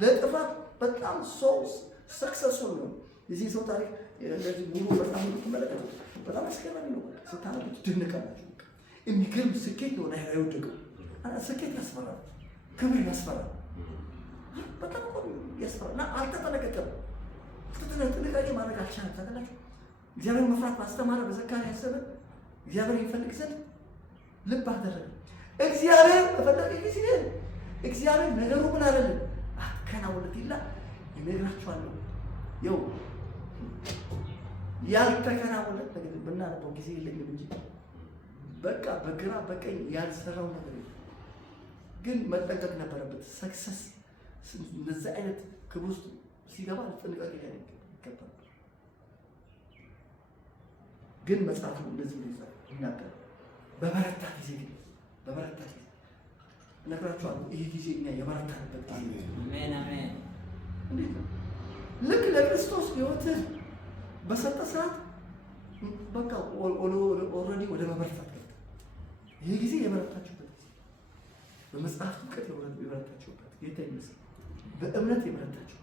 ለጥፋት በጣም ሰው ሰክሰስፉል ነው። የዚህ ሰው ታሪክ እንደዚህ ሙሉ በጣም ትመለከቱ በጣም አስገራሚ ነው። ስታነቡት ትደነቃላችሁ። የሚገርም ስኬት ነው ላይ አይወደቀው። ስኬት ያስፈራል፣ ክብር ያስፈራል፣ በጣም ያስፈራል። እና አልተጠነቀቀም። ጥንቃቄ ማድረግ አልቻለም። ታውቃላችሁ እግዚአብሔር መፍራት ባስተማረ በዘካርያስ ዘመን እግዚአብሔር ይፈልግ ዘንድ ልብ አደረገ። እግዚአብሔር በፈለገ ጊዜ እግዚአብሔር ነገሩ ምን አይደለም አከናውነት ይላል። ይነግራችኋለሁ። ይኸው ያልተከናወነ ነገር ብናነበው ጊዜ የለኝም እንጂ በቃ በግራ በቀኝ ያልሰራው ነገር ግን መጠንቀቅ ነበረበት። ሰክሰስ እንደዚህ አይነት ክብር ውስጥ ሲገባ ጥንቃቄ ይገባል። ግን መጽሐፉ እንደዚህ ይናገራል። በበረታ ጊዜ እነግራችኋለሁ። ይህ ጊዜ እኛ የበረታንበት ጊዜ ነው። አሜን አሜን። ልክ ለክርስቶስ ሕይወትን በሰጠ ሰዓት በቃ ኦልሬዲ ወደ መበረታት ገብተህ ይህ ጊዜ የበረታችሁበት ጊዜ፣ በመጽሐፍ እውቀት የበረታችሁበት ጌታ ይመስገን፣ በእምነት የበረታችሁበት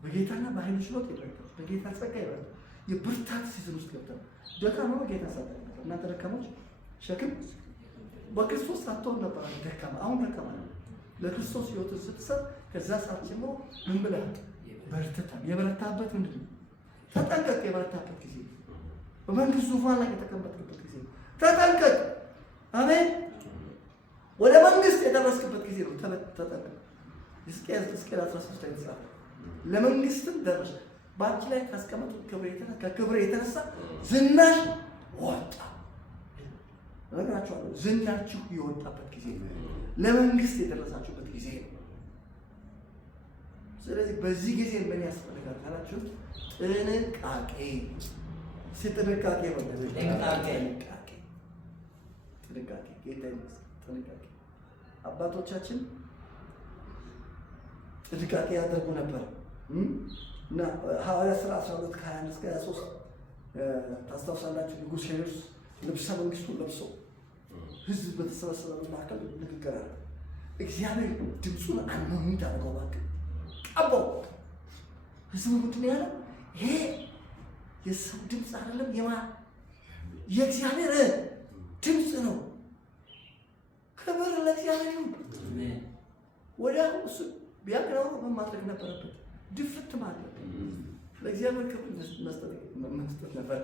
በጌታና በኃይሉ ችሎት የበረታችሁ በጌታ ጸጋ የበረታችሁ የብርታት ሲዝን ውስጥ ገብተን ደካማ ጌታ ሳታ እናንተ ደካሞች ሸክም በክርስቶስ ሳትሆን ነበር ደካማ። አሁን ደካማ ነው። ለክርስቶስ ሕይወትን ስትሰጥ ከዛ ሰዓት ጀምሮ ምን ብለህ በርትተህ የበረታበት ምንድን ነው? ተጠንቀቅ። የበረታበት ጊዜ በመንግስት ዙፋን ላይ የተቀመጥክበት ጊዜ ተጠንቀቅ። አሜን። ወደ መንግስት የደረስክበት ጊዜ ነው። ተጠንቀቅ። ሕዝቅኤል 13 ላይ ተጻፈ። ለመንግስትም ደረስ በአንቺ ላይ ካስቀመጡት ከክብር የተነሳ ዝናሽ ወጣ። እነግራችኋለሁ፣ ዝናችሁ የወጣበት ጊዜ ነው። ለመንግስት የደረሳችሁበት ጊዜ ነው። ስለዚህ በዚህ ጊዜ ምን ያስፈልጋል ካላችሁ ጥንቃቄ። ጥንቃቄ ጌታ ጥንቃቄ። አባቶቻችን ጥንቃቄ ያደርጉ ነበር እና ሐዋርያት ሥራ 12:21 እስከ 23 ታስታውሳላችሁ። ንጉሥ ሄሮድስ ልብሰ መንግስቱን ለብሶ ህዝብ በተሰበሰበበት መካከል ንግግር አለ። እግዚአብሔር ድምፁን አኖይንት አደረገው፣ እባክህ ቀባው። ህዝቡ ምንድን ነው ያለው? ይሄ የሰው ድምፅ አይደለም፣ የእግዚአብሔር ድምፅ ነው። ክብር ለእግዚአብሔር ይሁን። ወዲያው እሱ ቢያቅረው ምን ማድረግ ነበረበት? ድፍት ማለት ለእግዚአብሔር ክብር መስጠት ነበር።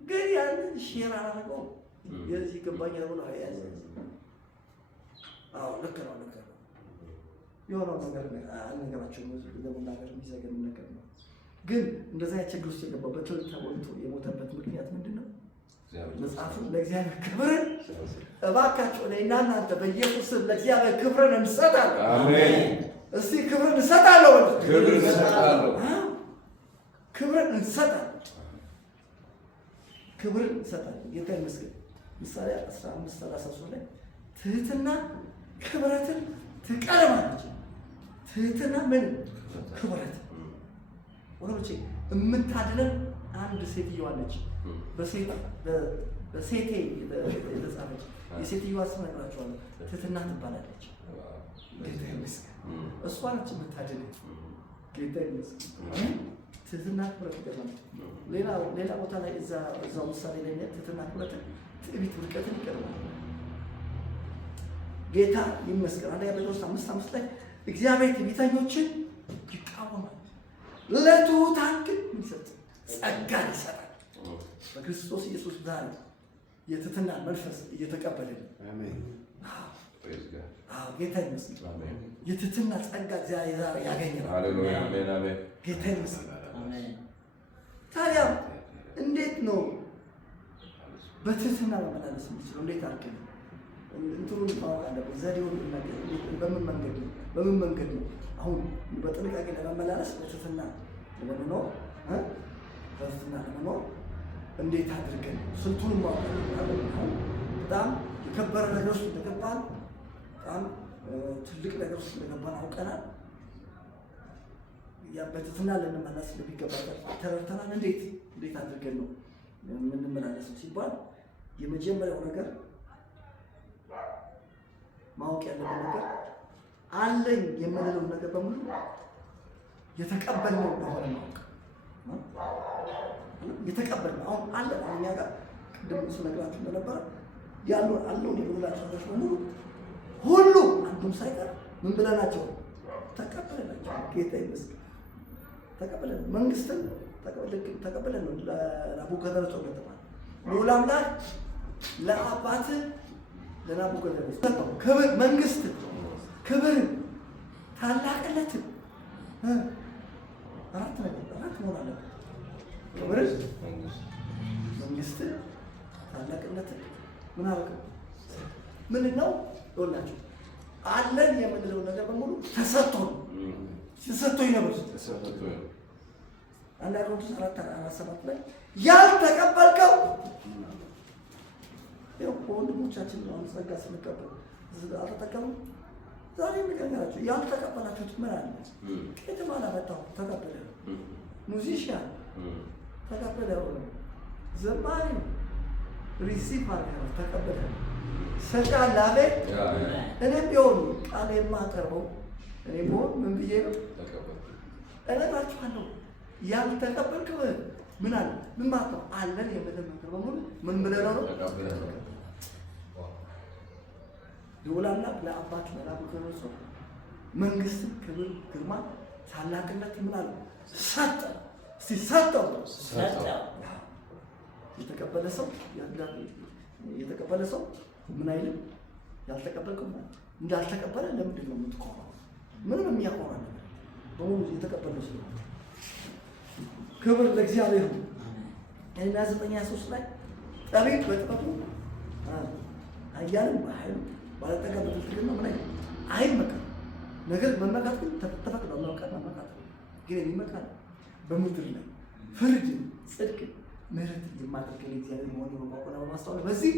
ግን ያንን ሼር አላደረገውም። የዚህ ይገባኛል ብሎ ያዘ። አዎ ልክ ነው። የሆነው ነገር አልነገራቸውም። ለመናገር የሚዘገን ነገር ነው። ግን እንደዛ ችግር ውስጥ የገባው በትውልድ ተወልቶ የሞተበት ምክንያት ምንድን ነው? መጽሐፉ ለእግዚአብሔር ክብርን እባካችሁ እኔና እናንተ በኢየሱስ ስም ለእግዚአብሔር ክብርን እንሰጣለን። አሜን። እስቲ ክብርን እንሰጣለሁ። ክብርን እንሰጣለሁ። ክብርን እንሰጣለን። ክብርን እንሰጣለን። ጌታ ይመስገን። ምሳሌ 15:33 ላይ ትህትና ክብረትን ትቀርባለች። ትህትና ምን ክብረት ወሮቼ የምታድለን አንድ ሴትዮ አለች። በሴቴ የተጻፈች የሴትዮዋ ስም ነግራችኋለሁ። ትህትና ትባላለች። ጌታ ይመስገን። እሷ ነች የምታድለን። ጌታ ይመስገን። ትህትና ክብረት ይቀርባለች። ሌላ ቦታ ላይ እዛው ምሳሌ ላይ ትህትና ክብረትን፣ ትዕቢት ውድቀትን ይቀርባል። ጌታ ይመስገን። አንደኛ ጴጥሮስ 5:5 ላይ እግዚአብሔር ትዕቢተኞችን ይቃወማል፣ ለትሑታን ግን ጸጋን ይሰጣል። በክርስቶስ ኢየሱስ ዛሬ የትህትና መንፈስ እየተቀበልን አሜን። አዎ ጌታ ይመስገን። የትህትና ጸጋ እግዚአብሔር ዛሬ ያገኘናል። ሃሌሉያ አሜን አሜን። ጌታ ይመስገን። አሜን። ታዲያ እንዴት ነው በትህትና መመላለስ የምንችለው? እንዴት አድርገን እንትኑን ማወቅ አለብን። ዘዴውን በምን መንገድ ነው አሁን በጥንቃቄ ለመመላለስ በትህትና ለመኖር እንዴት አድርገን ስልቱን ማወቅ አለብን። በጣም የከበረ ነገር ውስጥ እንደገባን፣ በጣም ትልቅ ነገር ውስጥ እንደገባን አውቀናል። ያ በትህትና ልንመላለስ እንደሚገባ ተረድተናል። እንዴት አድርገን ነው የምንመላለሰው ሲባል የመጀመሪያው ነገር ማወቅ ያለብን ነገር አለኝ የምንለው ነገር በሙሉ የተቀበልነው እንደሆነ ማወቅ። የተቀበልነው አሁን አለ እኛ ጋር ቅድም ስነግራችሁ እንደነበረ አለውን የምንላቸው ነገሮች በሙሉ ሁሉ አንዱም ሳይቀር ምን ብለናቸው ተቀበልናቸው። ጌታ ይመስገን። ተቀበለን መንግስትን ተቀበለን ነው ለናቡከደነጾር ተባለ። ልዑል አምላክ ለአባት ለናቡከደነጾር ክብር፣ መንግስት፣ ክብር፣ ታላቅነት አራት መሆን አለበት። ክብር፣ መንግስት፣ ታላቅነት ምን አደረገው? ምን ነው ይኸውላችሁ አለን የምንለው ነገር በሙሉ ተሰጥቶን ነበር። አንዳንድ 4:7 ላይ ያልተቀበልከው ይኸው ወንድሞቻችን ነው ጸጋ ስንቀበል አልተጠቀሙም። ዛሬ የሚገርማችሁ ያልተቀበላችሁት ምን አለ? ከየትም አላመጣሁም። ተቀበለ። ሙዚሽያን ተቀበለ። ዘማሪ ሪሲቭ አድርገው ተቀበለ። ሰጫለ። አሜን። እኔም ቢሆን ቃል የማቀርበው እኔ ቢሆን ምን ብዬ ነው? እነግራችኋለሁ ያልተቀበልክ ምን አለ ምን ማለት ነው? አለን የምልህ ነገር በሙሉ ምን ብለህ ነው ደውላና ለአባት ለናቡከደነፆር መንግስት፣ ክብር፣ ግርማ፣ ታላቅነት ምን አለ ሰጠ። ሲሰጠው የተቀበለ ሰው ምን አይልም። ያልተቀበልከው እንዳልተቀበለ ለምንድን ነው የምትቆመው? ምንም የሚያቆም ነገር በሙሉ የተቀበለ ሰው ክብር ለእግዚአብሔር ነው። ኤርምያስ 9:23 ላይ ጠቢብ በጥበቡ ኃያልም በኃይሉ ባለጠጋ በብልጥግና ምን አይመካም። ነገር መመካት ግን ተፈቅዷል። መመካት ግን የሚመካል በምድር ላይ ፍርድ፣ ጽድቅ፣ ምሕረት የማደርግ እግዚአብሔር መሆኑን በማወቅና በማስተዋል በዚህ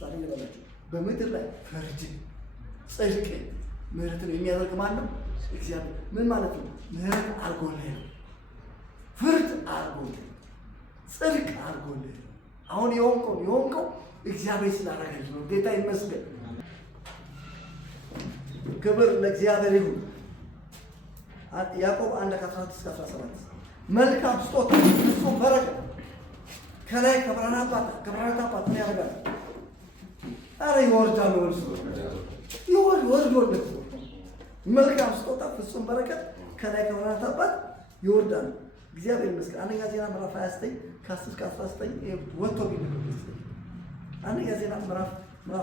ዛሬ ይላችሁ በምድር ላይ ፍርድ፣ ጽድቅ፣ ምሕረትን የሚያደርግ ማን ነው? እግዚአብሔር። ምን ማለት ነው? ምሕረት አድርጎልህ ነው። ፍርድ አድርጎልህ፣ ጽድቅ አድርጎልህ። አሁን የሆንከው እግዚአብሔር ስላደረገልህ ነው። ጌታ ይመስገን። ክብር ለእግዚአብሔር ይሁን። ያዕቆብ 1:14-17 መልካም ስጦታ ፍጹም በረከት ከላይ ከብርሃናት አባት ምን ያደርጋል? ኧረ ይወርዳል። ይወርዳል። መልካም ስጦታ ፍጹም በረከት ከላይ ከብርሃናት አባት ይወርዳል። እግዚአብሔር ይመስገን። አንደኛ ዜና ምዕራፍ 29:10-19 ወጥቶ ቢነግሩት አንደኛ ዜና ምዕራፍ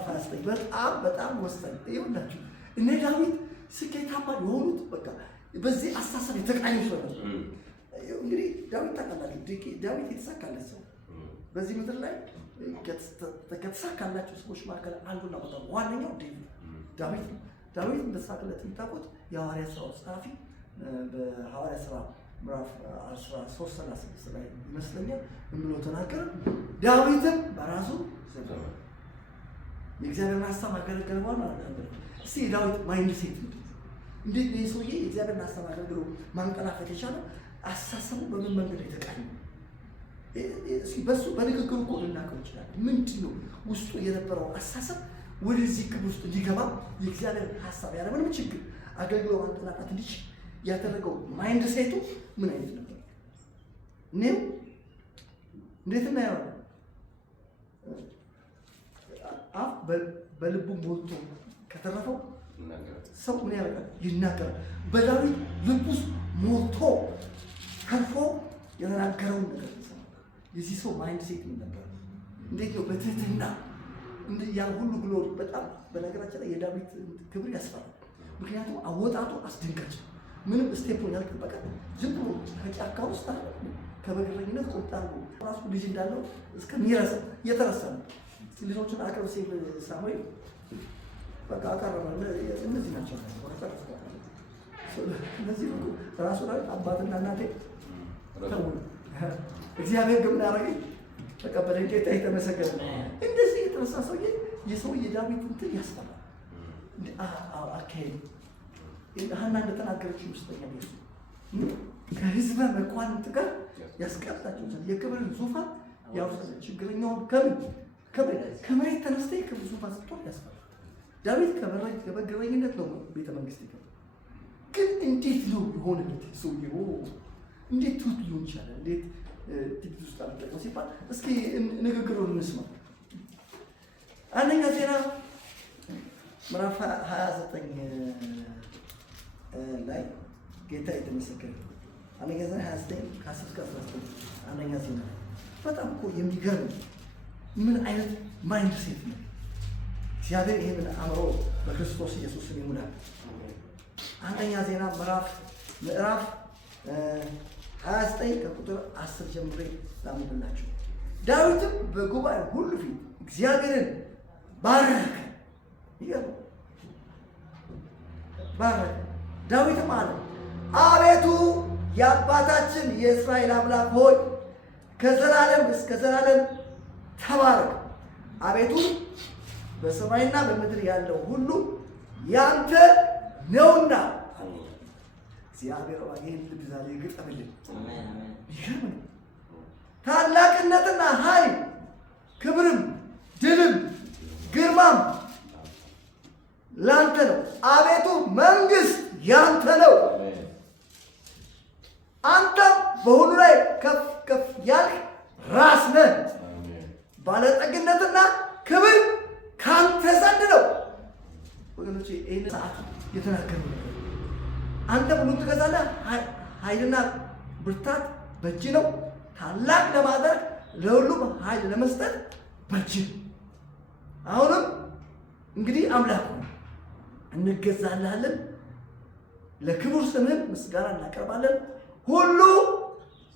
29 በጣም ወሳኝ ይሁንላችሁ። እነ ዳዊት ስኬታማ የሆኑት በቃ በዚህ አስተሳሰብ የተቃኙት ነበር። እንግዲህ ዳዊት ታውቃላችሁ፣ ዳዊት የተሳካለት ሰው በዚህ ምድር ላይ ከተሳካላቸው ሰዎች መካከል አንዱና በጣም ዋነኛው ዳዊት ነው። ዳዊት እንደተሳካለት የምታውቁት የሐዋርያት ሥራ ጸሐፊ በሐዋርያት ሥራ ምዕራፍ 13:36 ላይ ይመስለኛል ብሎ ተናገረ። ዳዊትም በራሱ የእግዚአብሔርን ሀሳብ አገለገለ ማለት ነው። እስቲ የዳዊት ማይንድ ሴት እንዴት ነው ሰውዬ የእግዚአብሔርን ሀሳብ አገልግሎ ማንቀላፈት የቻለው? አሳሰቡ በምን መንገድ የተቃኘ? በሱ በንግግሩ እኮ ልናውቀው ይችላል። ምንድን ነው ውስጡ የነበረው አሳሰብ ወደዚህ ክብር ውስጥ እንዲገባ የእግዚአብሔር ሀሳብ ያለ ምንም ችግር አገልግሎ ማንቀላፋት እንዲችል ያደረገው ማይንድ ሴቱ ምን አይነት ነበር? እኔው እንዴት እናየዋለን? አፍ በልቡ ሞልቶ ከተረፈው ሰው ምን ያደርጋል? ይናገራል። በዳዊት ልብ ውስጥ ሞልቶ ተርፎ የተናገረውን ነገር የዚህ ሰው ማይንድ ሴት ምን ነበር? እንዴት ነው በትህትና ያ ሁሉ ግሎሪ። በጣም በነገራችን ላይ የዳዊት ክብር ያስፈራል። ምክንያቱም አወጣጡ አስደንጋጭ፣ ምንም ስቴፑን ያልጠበቀ ዝም ብሎ ከጫካ ውስጥ ከበግረኝነት ቁጣ ራሱ ልጅ እንዳለው እስከሚረሳ እየተረሳ ነው። ልጆቹን አቅርብ ሲል ሳሙኤል በቃ አቀረበ። እነዚህ ናቸው እነዚህ ራሱ ላይ አባትና እናቴ ተው እግዚአብሔር ግን ምን አደረገኝ? ተቀበለኝ። ጌታ የተመሰገነ። እንደዚህ የተነሳ ሰውዬ የሰውዬ ዳዊት እንትን ያስፈራል። አካሄድ ሀና እንደተናገረች ውስጠኛ ከህዝበ መኳንንት ጋር ያስቀጣቸው የክብርን ዙፋን ያውሰደ ችግረኛውን ከመሬት ተነስተ የክብር ዙፋን ስትሆን ያስፈራል። ዳዊት ከበግረኝነት ነው ቤተ መንግስት ይገባል። ግን እንዴት ነው የሆነለት ሰውዬው? እንዴት ትሁት ሊሆን ይችላል? እንዴት ትግት ውስጥ አልጠቀው ሲባል እስኪ ንግግሩን እንስማ። አንደኛ ዜና ምዕራፍ 29 ላይ ጌታ የተመሰገነ። አንደኛ ዜና 29:10-19 አንደኛ ዜና በጣም እኮ የሚገርም ምን አይነት ማይንድ ሴት ነው! እግዚአብሔር ይሄንን አእምሮ በክርስቶስ ኢየሱስ ይሙላል። አንደኛ ዜና ምዕራፍ 29 ከቁጥር 10 ጀምሬ ላምብላችሁ። ዳዊትም በጉባኤ ሁሉ ፊት እግዚአብሔርን ባረከ። ባረከ። ዳዊትም አለ፣ አቤቱ የአባታችን የእስራኤል አምላክ ሆይ ከዘላለም እስከ ዘላለም ተባረክ። አቤቱ በሰማይና በምድር ያለው ሁሉ ያንተ ነውና። እግዚአብሔር ይህን ልብ ዛሬ ይግጠምልን። ይገርም ነው። ታላቅነትና ኃይል ክብርም ድልም ግርማም ላንተ ነው። አቤቱ መንግስት ያንተ ነው። አንተም በሁሉ ላይ ከፍ ከፍ ያልክ ራስ ነህ። ባለጠግነትና ክብር ካንተ ዘንድ ነው። ወገኖቼ ይህን ሰዓት የተናገሩ አንተ ሁሉን ትገዛለህ። ኃይልና ብርታት በእጅ ነው። ታላቅ ለማድረግ ለሁሉም ኃይል ለመስጠት በእጅ። አሁንም እንግዲህ አምላክ እንገዛልሃለን፣ ለክቡር ስምህ ምስጋና እናቀርባለን። ሁሉ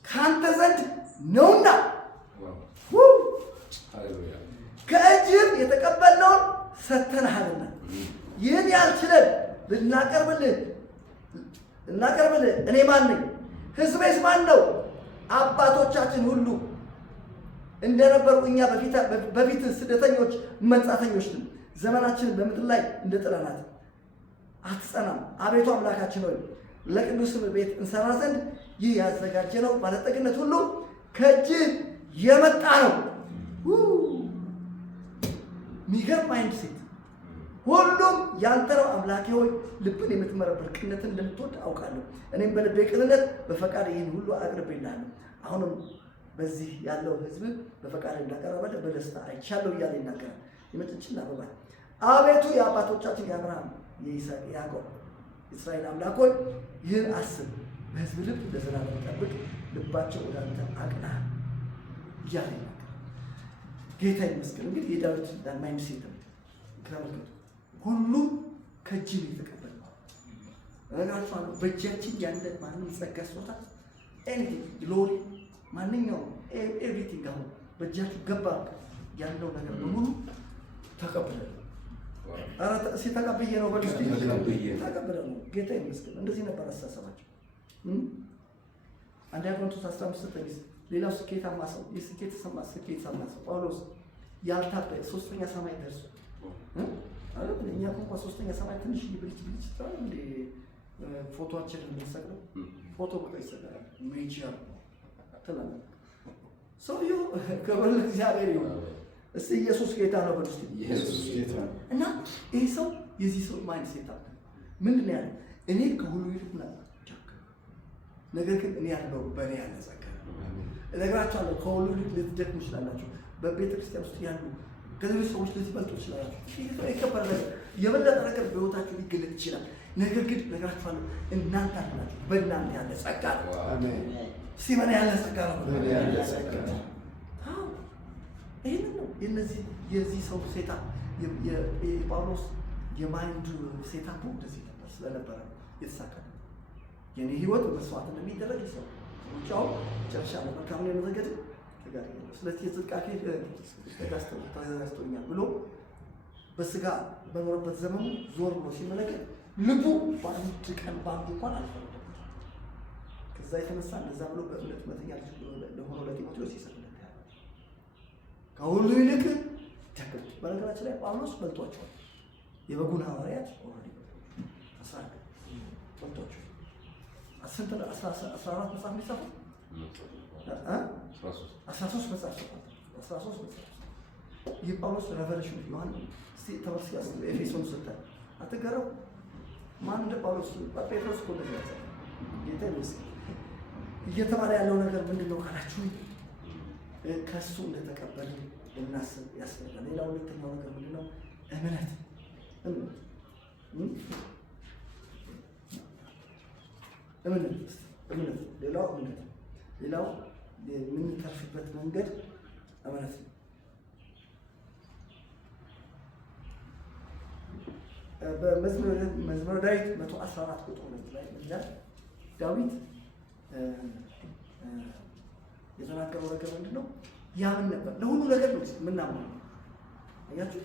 ካንተ ዘንድ ነውና ከእጅህም የተቀበልነውን ሰጥተንሃልና ይህን ያልችለን ልናቀርብልህ እኔ ማን ነኝ? ሕዝቤስ ማን ነው? አባቶቻችን ሁሉ እንደነበሩ እኛ በፊት ስደተኞች መንጻተኞች ነን። ዘመናችንን በምድር ላይ እንደ ጥላ ናት፣ አትጸናም። አቤቱ አምላካችን ሆይ ለቅዱስ ቤት እንሰራ ዘንድ ይህ ያዘጋጀነው ባለጠግነት ሁሉ ከእጅህ የመጣ ነው። ሚገርም ማይንድ ሴት። ሁሉም ያንተ ነው። አምላኬ ሆይ ልብን የምትመረምር ቅንነትን እንደምትወድ አውቃለሁ። እኔም በልቤ ቅንነት በፈቃድ ይህን ሁሉ አቅርቤልሃለሁ። አሁንም በዚህ ያለው ሕዝብ በፈቃድ እንዳቀረበልህ በደስታ አይቻለሁ እያለ ይናገራል። የመጭንጭና አበባ አቤቱ የአባቶቻችን የአብርሃም የይስሐቅ የያዕቆብ እስራኤል አምላክ ሆይ ይህን አስብ፣ በሕዝብ ልብ ለዘላለም ጠብቅ፣ ልባቸው ወደ አንተ አቅና እያለ ይናገራል። ጌታ ይመስገን። እንግዲህ የዳዊት ማይንድ ሴት ነው። ተመልከቱ፣ ሁሉም ከእጅ ነው የተቀበልነው። እላችኋለሁ በእጃችን ያለ ማንም ጸጋ ስጦታ ኤኒቲንግ ግሎሪ ማንኛውም ኤቭሪቲንግ አሁን በእጃችሁ ገባ ያለው ነገር በሙሉ ተቀብለን ተቀብዬ ነው በልስቲ ተቀብለን ነው። ጌታ ይመስገን። እንደዚህ ነበር አስተሳሰባቸው። አንድ ቆሮንቶስ 15 ሌላው ስኬታማ ሰው የስኬት ሰማ ሰው ጳውሎስ ያልታበየ ሶስተኛ ሰማይ ደርሶ እኛ እንኳን ሶስተኛ ሰማይ ትንሽ ብልጭ ይችላል እንዴ? ፎቶአችንን የምንሰቅለው ፎቶ በቃ ይሰቀላል። ሜጀር ተላለ ሰውየው ክብር ለእግዚአብሔር ይሁን። እስቲ ኢየሱስ ጌታ ነው በሉ። እስቲ ኢየሱስ ጌታ ነው። እና ይሄ ሰው የዚህ ሰው ማይንድ ሴት አለ። ምንድን ነው ያለው? እኔ ከሁሉ ይልቅ ነገር ግን እኔ ያለው በእኔ ያለ ጸጋ እነግራችኋለሁ። ከሁሉ ይልቅ ልትደክሙ ትችላላችሁ። በቤተ ክርስቲያን ውስጥ ያሉ ከሌሎች ሰዎች ልትበልጡ ትችላላችሁ። የከበረ ነገር የበለጠ ነገር በሕይወታችሁ ሊገለጥ ይችላል። ነገር ግን እነግራችኋለሁ እናንተ አላችሁ በእናንተ ያለ ጸጋ ነው። አሜን። ሲመን ያለ ጸጋ ነው። ይህንን ነው የዚህ ሰው ሴታ የጳውሎስ የማይንድ ሴታ እንደዚህ ነበር። ስለነበረ የተሳካ የኔ ህይወት መስዋዕት እንደሚደረግ ሰው ብቻው ጨርሻ መልካም ነው የመዘገድ ተጋር ስለዚህ የጽድቃቴ ተጋስተውኛል ብሎ በስጋ በኖረበት ዘመኑ ዞር ብሎ ሲመለከት ልቡ በአንድ ቀን ባንዱ እንኳን አልፈረደም። ከዛ የተነሳ እንደዛ ብሎ በእምነት መተኛ ለሆነው ለጢሞቴዎስ ይሰጥልታል። ከሁሉ ይልቅ ተከብቶ በነገራችን ላይ ጳውሎስ በልጧቸዋል። የበጉን ሐዋርያት ኦልሬዲ አሳክ በልጧቸዋል። 14 መጽሐፍ ሊጻፉ 13 መጽሐፍ 13 መጽሐፍ የጳውሎስ ሬቨሌሽን ዮሐንስ እስቲ ተመስያስ ኤፌሶን ሰጣ አትገረው ማን እንደ ጳውሎስ ጴጥሮስ እኮ እንደዚህ ያሰ ጌታ ይመስገን። እየተባለ ያለው ነገር ምንድነው ካላችሁ ከሱ እንደተቀበለ እናስብ ያስፈልጋል። ሌላው ሁለተኛው ነገር ምንድነው? እምነት ሌላው የምንተርፍበት መንገድ እምነት ነው። በመዝሙረ ዳዊት 114 ቁጥር 2 ላይ ይላል ዳዊት የተናገረው ነገር ምንድነው? ያምን ነበር ለሁሉ ነገር ነው የምናምነው። አያችሁ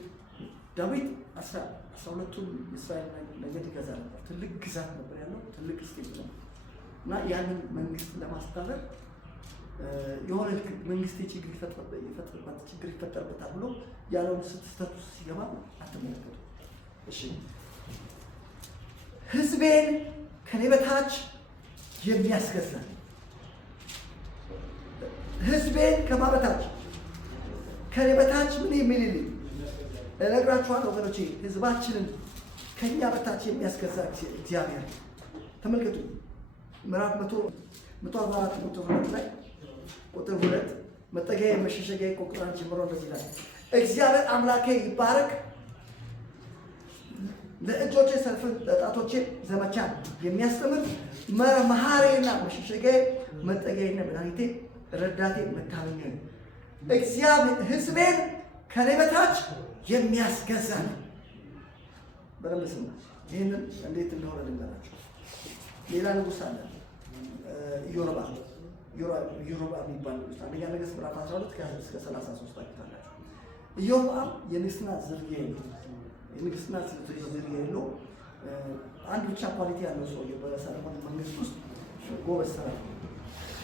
ዳዊት 12ቱን የእስራኤል ነገድ ይገዛ ነበር። ትልቅ ግዛት ነበር ያለው፣ ትልቅ ስቴት ነው እና ያንን መንግስት ለማስተዳደር የሆነ መንግስት ችግር ይፈጠርበታል ብሎ ያለውን ስትስተቱ ሲገባ አትመለከቱ። እሺ ህዝቤን ከኔ በታች የሚያስገዛ ህዝቤን ከማበታች ከኔ በታች ምን የሚልልኝ እነግራችኋለሁ ወገኖቼ። ህዝባችንን ከኛ በታች የሚያስገዛ እግዚአብሔር ተመልከቱ። ምዕራፍ 144 ቁጥር 2 ላይ ቁጥር 2 መጠጊያዬ መሸሸጊያዬ ቁጥር 1 ጀምሮ እንደዚህ ይላል። እግዚአብሔር አምላኬ ይባረክ፣ ለእጆቼ ሰልፍን ለጣቶቼ ዘመቻን የሚያስተምር መሐሪዬና መሸሸጊያዬ መጠጊያዬና መድኃኒቴ ረዳቴ መታመኛዬ እግዚአብሔር ሕዝቤን ከኔ በታች የሚያስገዛ ነው። በደንብ ስማ። ይህንን እንዴት እንደሆነ ልንገራችሁ። ሌላ ንጉሥ አለ ኢዮርብዓም የሚባል ንጉሥ። አንደኛ ነገሥት ምዕራፍ 12 እስከ 33 ታውቃላችሁ። ኢዮርብዓም የንግሥና ዝርያ የለው፣ የንግሥና ዝርያ የለው። አንድ ብቻ ኳሊቲ ያለው ሰውዬ በሰለሞን መንግስት ውስጥ ጎበዝ ሰራ።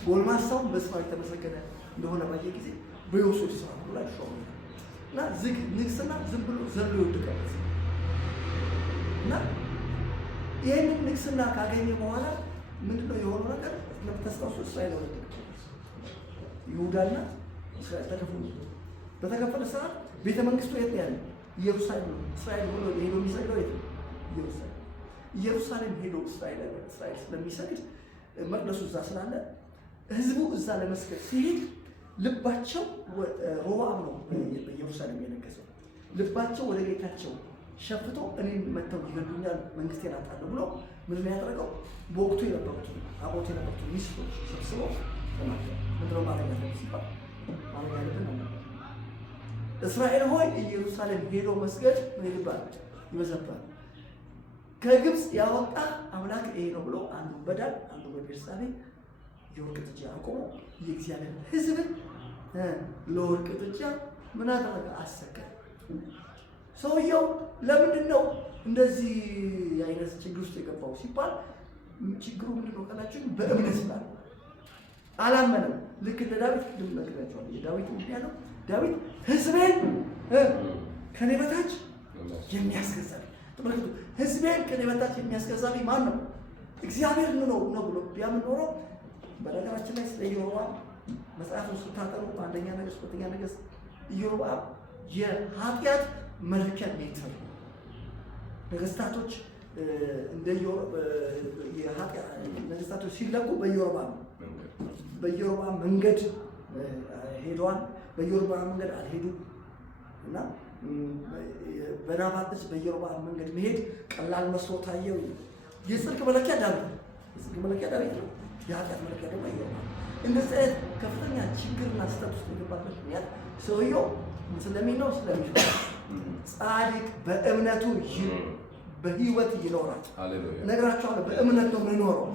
ጎልማሳውን በስፋት የተመሰገነ እንደሆነ ባየ ጊዜ በዮሴፍ ስራ ላይ ሾመ እና ንግሥና ዝም ብሎ ዘሎ ይወድቃል እና ይህንን ንግሥና ካገኘ በኋላ ምንድነው የሆነው ነገር? ለተስታውሱ እስራኤል ወደ ይሁዳና እስራኤል ተከፈሉ። በተከፈለ ሰዓት ቤተ መንግስቱ የት ነው ያለው? ኢየሩሳሌም ነው። እስራኤል ሆኖ ሄዶ የሚሰግደው የት ነው? ኢየሩሳሌም ሄዶ እስራኤል ስለሚሰግድ መቅደሱ እዛ ስላለ ህዝቡ እዛ ለመስገድ ሲሄድ ልባቸው ሮብዓም ነው በኢየሩሳሌም የነገሰው። ልባቸው ወደ ጌታቸው ሸፍቶ እኔን መተው ይገሉኛል፣ መንግስቴን አጣለሁ ብሎ ምን ያደረገው? በወቅቱ የነበሩት አቦት የነበሩት ሚስቶች ሰብስበው ምንድነው ማድረግ ያለብን ሲባል ማድረግ ያለብን ነው። እስራኤል ሆይ ኢየሩሳሌም ሄዶ መስገድ ምን ይባላል? ይመዘባል። ከግብፅ ያወጣ አምላክ ይሄ ነው ብሎ አንዱ በዳን አንዱ በቤርሳቤ የወርቅ ጥጃ አቆሞ የእግዚአብሔር ሕዝብን ለወርቅ ጥጃ ምን አደረገ? አሰገደ። ሰውየው ለምንድን ነው እንደዚህ አይነት ችግር ውስጥ የገባው ሲባል ችግሩ ምንድነው ካላችሁ በእምነት ስላለ አላመነም። ልክ እንደ ዳዊት ቅድም ነግሬያቸዋለሁ። የዳዊት ምክንያት ነው። ዳዊት ሕዝቤን ከኔ በታች የሚያስገዛልኝ ተመልከቱ። ሕዝቤን ከኔ በታች የሚያስገዛልኝ ማን ነው? እግዚአብሔር ነው ብሎ ቢያምን ኖሮ በነገራችን ላይ ስለ ኢዮርብዓም መጽሐፍ ውስጥ ስታጠሩ አንደኛ ነገሥት ሁለተኛ ነገሥት ኢዮርብዓም የኃጢአት መለኪያ ሜትር ነገስታቶች እንደ የኃጢአት ነገስታቶች ሲለቁ በኢዮርብዓም መንገድ ሄደዋል። በኢዮርብዓም መንገድ አልሄዱም እና በናባጥ በኢዮርብዓም መንገድ መሄድ ቀላል መስሎ ታየው። የጽድቅ መለኪያ ዳዊት ነው። የኃጢአት መለኪያ ደግሞ ኢዮርብዓም። እንደዚህ አይነት ከፍተኛ ችግርና ስህተት ውስጥ የገባበት ምክንያት ሰውየው ስለሚል ነው። ጻድቅ በእምነቱ በህይወት ይኖራል። እነግራችኋለሁ፣ በእምነት ነው የምንኖረው።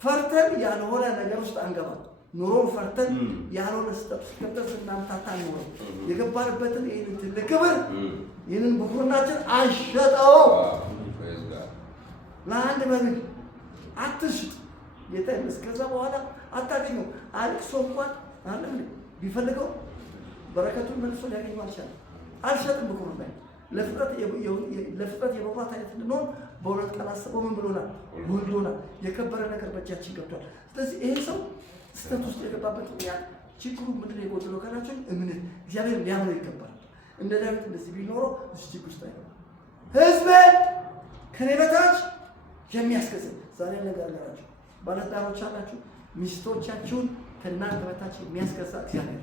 ፈርተን ያልሆነ ነገር ውስጥ አንገባም። ኑሮን ፈርተን ያልሆነ ስህተት ውስጥ ገብተን ስናምታታ ኑሮ የገባንበትን ይህንን ትልቅ ክብር ይህንን ብኩርናችን አንሸጠው። ለአንድ መብል አትሽጥ። ጌታ ይመስገን። ከዛ በኋላ አታገኘው። አልቅሶ እንኳን አለም ቢፈልገው በረከቱን መልሶ ሊያገኘው አልቻለም። አልሸጥም ብኩርና ለፍጥረት የመብራት አይነት እንድንሆን በሁለት ቀን አስበው ምን ብሎናል? ወልዶናል። የከበረ ነገር በእጃችን ገብቷል። ስለዚህ ይሄ ሰው ስህተት ውስጥ የገባበት ምክንያት ችግሩ ምንድን ነው የጎደለው ካላችሁ እምነት። እግዚአብሔር ሊያምነው ይገባል። እንደ ዳዊት እንደዚህ ቢኖረው እዚህ ችግር ውስጥ አይገባም። ሕዝቤን ከኔ በታች የሚያስገዛ ዛሬ ነገር አላችሁ። ባለትዳሮች አላችሁ፣ ሚስቶቻችሁን ከእናንተ በታች የሚያስገዛ እግዚአብሔር።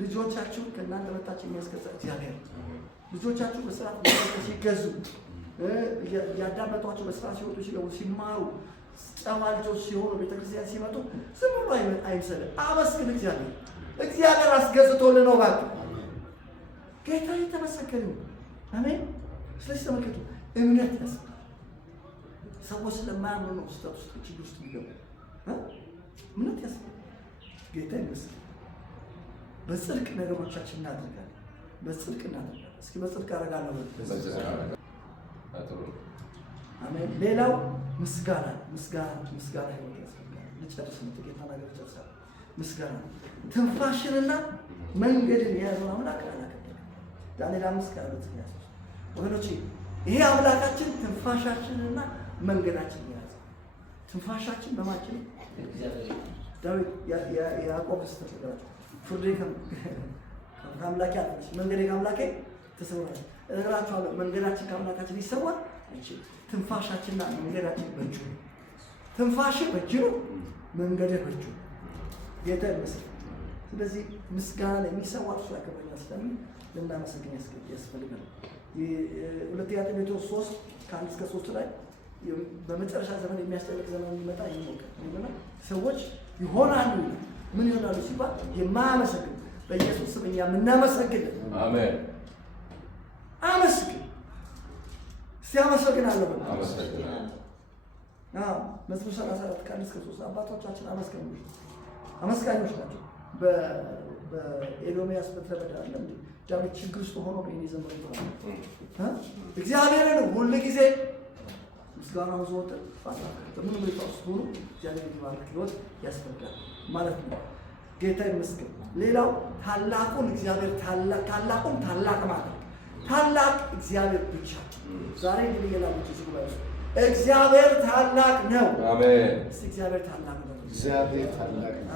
ልጆቻችሁን ከእናንተ በታች የሚያስገዛ እግዚአብሔር። ልጆቻችሁ በስርዓት ሲገዙ ያዳመጧቸው በስርዓት ሲወጡ ሲገቡ ሲማሩ ጨዋ ልጆች ሲሆኑ ቤተክርስቲያን ሲመጡ ዝም ብሎ አይምሰልህ። አመስግን እግዚአብሔር። እግዚአብሔር አስገዝቶልህ ነው። እባክህ ጌታ የተመሰገነ ይሁን። አሜን። ስለዚህ ተመልከቱ፣ እምነት ያስፈልጋል። ሰዎች ስለማያምኑ ነው ስህተት ውስጥ ችግር ውስጥ የሚገቡ። እምነት ያስፈልጋል። ጌታ ይመስገን። በጽድቅ ነገሮቻችን እናደርጋለን። በጽድቅ እናደርጋለን። እስኪ በጽድቅ አደርጋለሁ። አሜን። ሌላው ምስጋና ህይወት ያስፈልጋል። ልጨርስ ነው ጥቂት ነገር ጨርሳለሁ። ምስጋና ትንፋሽንና መንገድን የያዘው አምላክ አላከበረም። ዳንኤል 5:2 ወገኖቼ፣ ይሄ አምላካችን ትንፋሻችንና መንገዳችን የያዘ ትንፋሻችን በማችን ዳዊት ያዕቆብ ስተፈራቸው ፍርዴ ከአምላኬ አለች መንገዴ ከአምላኬ ተሰውራለች። እነግራችኋለሁ፣ መንገዳችን ከአምላካችን ሊሰወር አይችልም። ትንፋሻችንና መንገዳችን በእጁ ነው። ትንፋሽ በእጁ ነው። መንገድህ ብርቱ። ጌታ ይመስገን። ስለዚህ ምስጋና የሚሰዋው እሱ ያከብረኛ ስለምን ልናመሰግን ያስፈልጋል። ሁለተኛ ጢሞቴዎስ 3:1-3 ላይ በመጨረሻ ዘመን የሚያስጨንቅ ዘመን የሚመጣ ይሞከር ሰዎች ይሆናሉ። ምን ይሆናሉ ሲባል የማያመሰግን በኢየሱስ ስም እኛ የምናመሰግን አሜን። አመስግን ሲያመሰግናለሁ አመሰግናለሁ። መዝሙር 34:1-3 አባቶቻችን አመስጋኞች ናቸው። በኤዶምያስ በተረዳ አይደለም ዳዊት ችግር ውስጥ ሆኖ ነው የዘመኑ ይባላል። እግዚአብሔርን ሁሉ ጊዜ ምስጋናው ዘወትር ምን ምልክት ሆኖ እግዚአብሔር ይባርክ ህይወት ያስፈልጋል ማለት ነው። ጌታ ይመስገን። ሌላው ታላቁን እግዚአብሔር ታላቁን ታላቅ ማለት ታላቅ እግዚአብሔር ብቻ። ዛሬ እንግዲህ የላሉት ጉባኤ እግዚአብሔር ታላቅ ነው። አሜን። እስቲ እግዚአብሔር ታላቅ ነው። እግዚአብሔር ታላቅ ነው።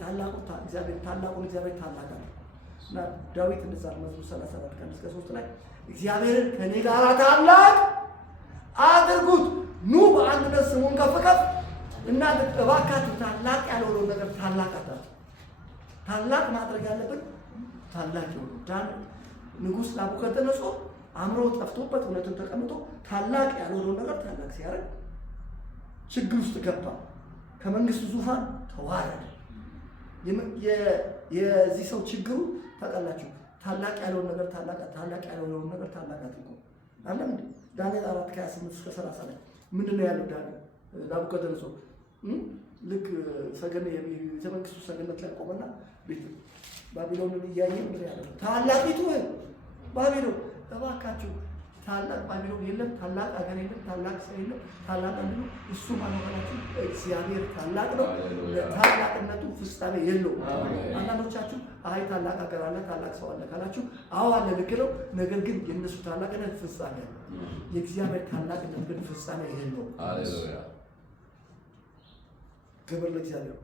ታላቁን እግዚአብሔር ታላቅ ነው እና ዳዊት እንደዛ መዝሙር 34:1-3 ላይ እግዚአብሔርን ከኔ ጋር ታላቅ አድርጉት፣ ኑ በአንድነት ስሙን ከፍ ከፍ እናድርግ። እባካችሁ ታላቅ ያልሆነውን ነገር ታላቅ አታድርጉ። ታላቅ ማድረግ ያለብን ታላቅ ይሆናል። ንጉሥ ናቡከደነፆር አእምሮ ጠፍቶበት እውነቱን ተቀምጦ ታላቅ ያልሆነውን ነገር ታላቅ ሲያደርግ ችግር ውስጥ ገባ። ከመንግስቱ ዙፋን ተዋረደ። የዚህ ሰው ችግሩ ታውቃላችሁ፣ ታላቅ ያልሆነውን ነገር ታላቅ ያልሆነውን ነገር ታላቅ አድርጎ አለም። ዳንኤል 4:28-30 ላይ ምንድን ነው ያለው? ዳንኤል ናቡከደነፆር ልክ የመንግስቱ ሰገነት ላይ ቆመና ቤት ባቢሎንን እያየ ምድር ያለ ታላቂቱ ባቢሎን እባካችሁ ታላቅ ባቢሎን የለም፣ ታላቅ አገር የለም፣ ታላቅ ሰው የለም፣ ታላቅ አንዱ እሱ ማለታችሁ እግዚአብሔር ታላቅ ነው። ለታላቅነቱ ፍጻሜ የለውም። አንዳንዶቻችሁ አይ ታላቅ አገር አለ፣ ታላቅ ሰው አለ ካላችሁ አዎ አለ፣ ልክ ነው። ነገር ግን የእነሱ ታላቅነት ፍጻሜ ነው። የእግዚአብሔር ታላቅነት ግን ፍጻሜ የለውም። ሃሌሉያ። ክብር ለእግዚአብሔር።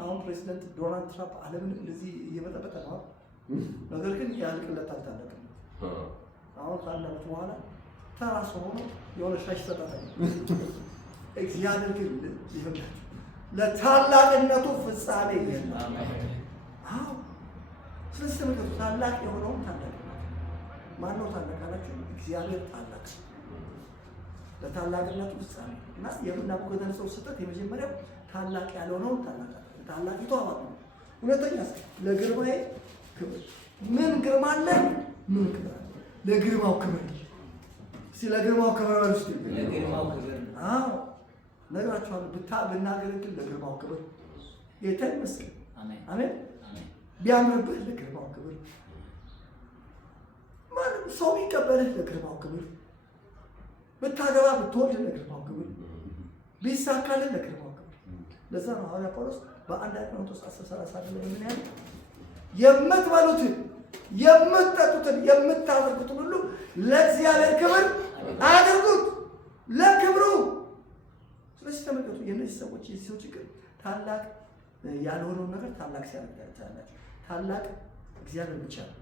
አሁን ፕሬዚደንት ዶናልድ ትራምፕ ዓለምን እንደዚህ እየበጠበጠ ነው። ነገር ግን ያልቅለታል ታላቅነት። አሁን ከአንድ ዓመት በኋላ ተራስ ሆኖ የሆነ ሻሽ ተጣጣኝ። እግዚአብሔር ግን ይሆናል ለታላቅነቱ ፍጻሜ የለም። አዎ ስለዚህ ተመልከቱ፣ ታላቅ የሆነውን ታላቅ ማነው? ታላቅ አላችሁ? እግዚአብሔር ታላቅ ለታላቅነቱ ፍጻሜ እና የናቡከደነፆር ስህተት የመጀመሪያው ታላቅ ያልሆነውን ታላቂቱ አባል ነው። ሁለተኛ ለግርማዬ ክብር ምን ግርማ አለ? ምን ክብር አለ? ለግርማው ክብር ስለ ግርማው ክብር ወስጥ ለግርማው ክብር አዎ ነግራችኋለሁ። ብናገለግል ለግርማው ክብር ጌታ ይመስገን። አሜን። ቢያምርብህ ለግርማው ክብር፣ ማለት ሰው ቢቀበልህ ለግርማው ክብር፣ ብታገባ ብትወልድ ለግርማው ክብር፣ ቢሳካልህ ለግርማው ክብር። ለዛ ነው ሐዋርያ ጳውሎስ በአንደኛ ቆሮንቶስ 10:30 ላይ ምን ያለ የምትበሉትን የምትጠጡትን የምታደርጉትን ሁሉ ለእግዚአብሔር ክብር አድርጉት፣ ለክብሩ። ስለዚህ ተመልከቱ፣ የእነዚህ ሰዎች የዚህ ሰው ችግር ታላቅ ያልሆነውን ነገር ታላቅ ሲያደርግ ታያላችሁ። ታላቅ እግዚአብሔር ብቻ ነው።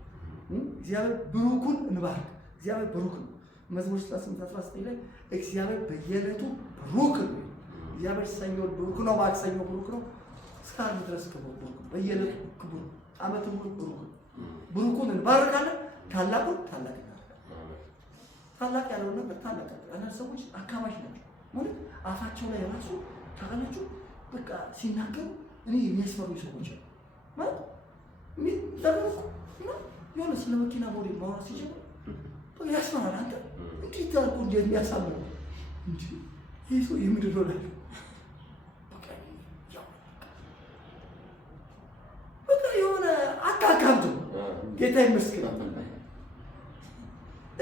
እግዚአብሔር ብሩኩን እንባርክ። እግዚአብሔር ብሩክ ነው። መዝሙር 38:19 ላይ እግዚአብሔር በየዕለቱ ብሩክ ነው። እግዚአብሔር ሰኞ ብሩክ ነው፣ ማክሰኞ ብሩክ ነው፣ እስከ ዓርብ ድረስ ብሩክ ነው። በየዕለቱ ክቡር ዓመቱን ሙሉ ብሩክ ነው። ብሩኩን እንባርካለን፣ ታላቁን ታላቅ እናደርጋለን። ታላቅ ያለውን ነገር ታላቅ አንዳንድ ሰዎች አካባቢ ናቸው ማለት አፋቸው ላይ ራሱ ታውቃላችሁ፣ በቃ ሲናገሩ እኔ የሚያስፈሩ ሰዎች ነው ማለት የሚደረጉ እና የሆነ ስለ መኪና ሞዴል ማውራት ሲጀምር በቃ ያስፈራል። አንተ እንዴት ታልኩ እንደሚያሳምር እንዴ ይሄ ሰው የምድር ነው ላይ በቃ የሆነ አታካብቱ። ጌታ ይመስገን።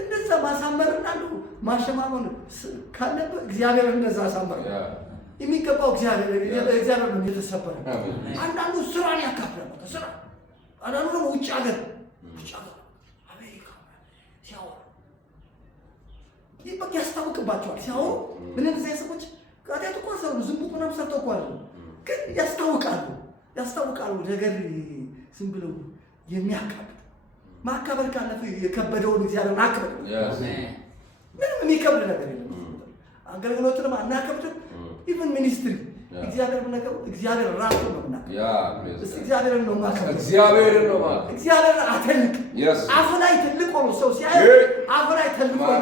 እንደዛ ማሳመርና ነው ማሸማመን ካለበት እግዚአብሔር እንደዛ አሳመረ። የሚገባው እግዚአብሔር ነው የተሰበረ። አንዳንዱ ስራን ያካፍላል። ስራ አንዳንዱ ደግሞ ውጭ ሀገር አሜሪካ ሲያወሩ ይበቅ ያስታውቅባቸዋል። ሲያወሩ ምን እንደዚህ ሰዎች ቃጤት እኮ ሰው ዝም ብሎ ሰርተው እኮ አይደለም፣ ግን ያስታውቃሉ ነገር ዝም ብለው የሚያካብዱ ማካበር ካለፈ የከበደውን እግዚአብሔር ማክበር ምንም የሚከብድ ነገር የለም። አገልግሎትንም አናከብድም። ኢቭን ሚኒስትሪ እግዚአብሔር ምንነገሩ እግዚአብሔር ራሱ ነው እና እስቲ እግዚአብሔርን ነው ማከብረው። እግዚአብሔርን አትልቅ። አፉ ላይ ትልቅ ሆኖ ሰው ሲያይ አፉ ላይ ትልቅ ሆኖ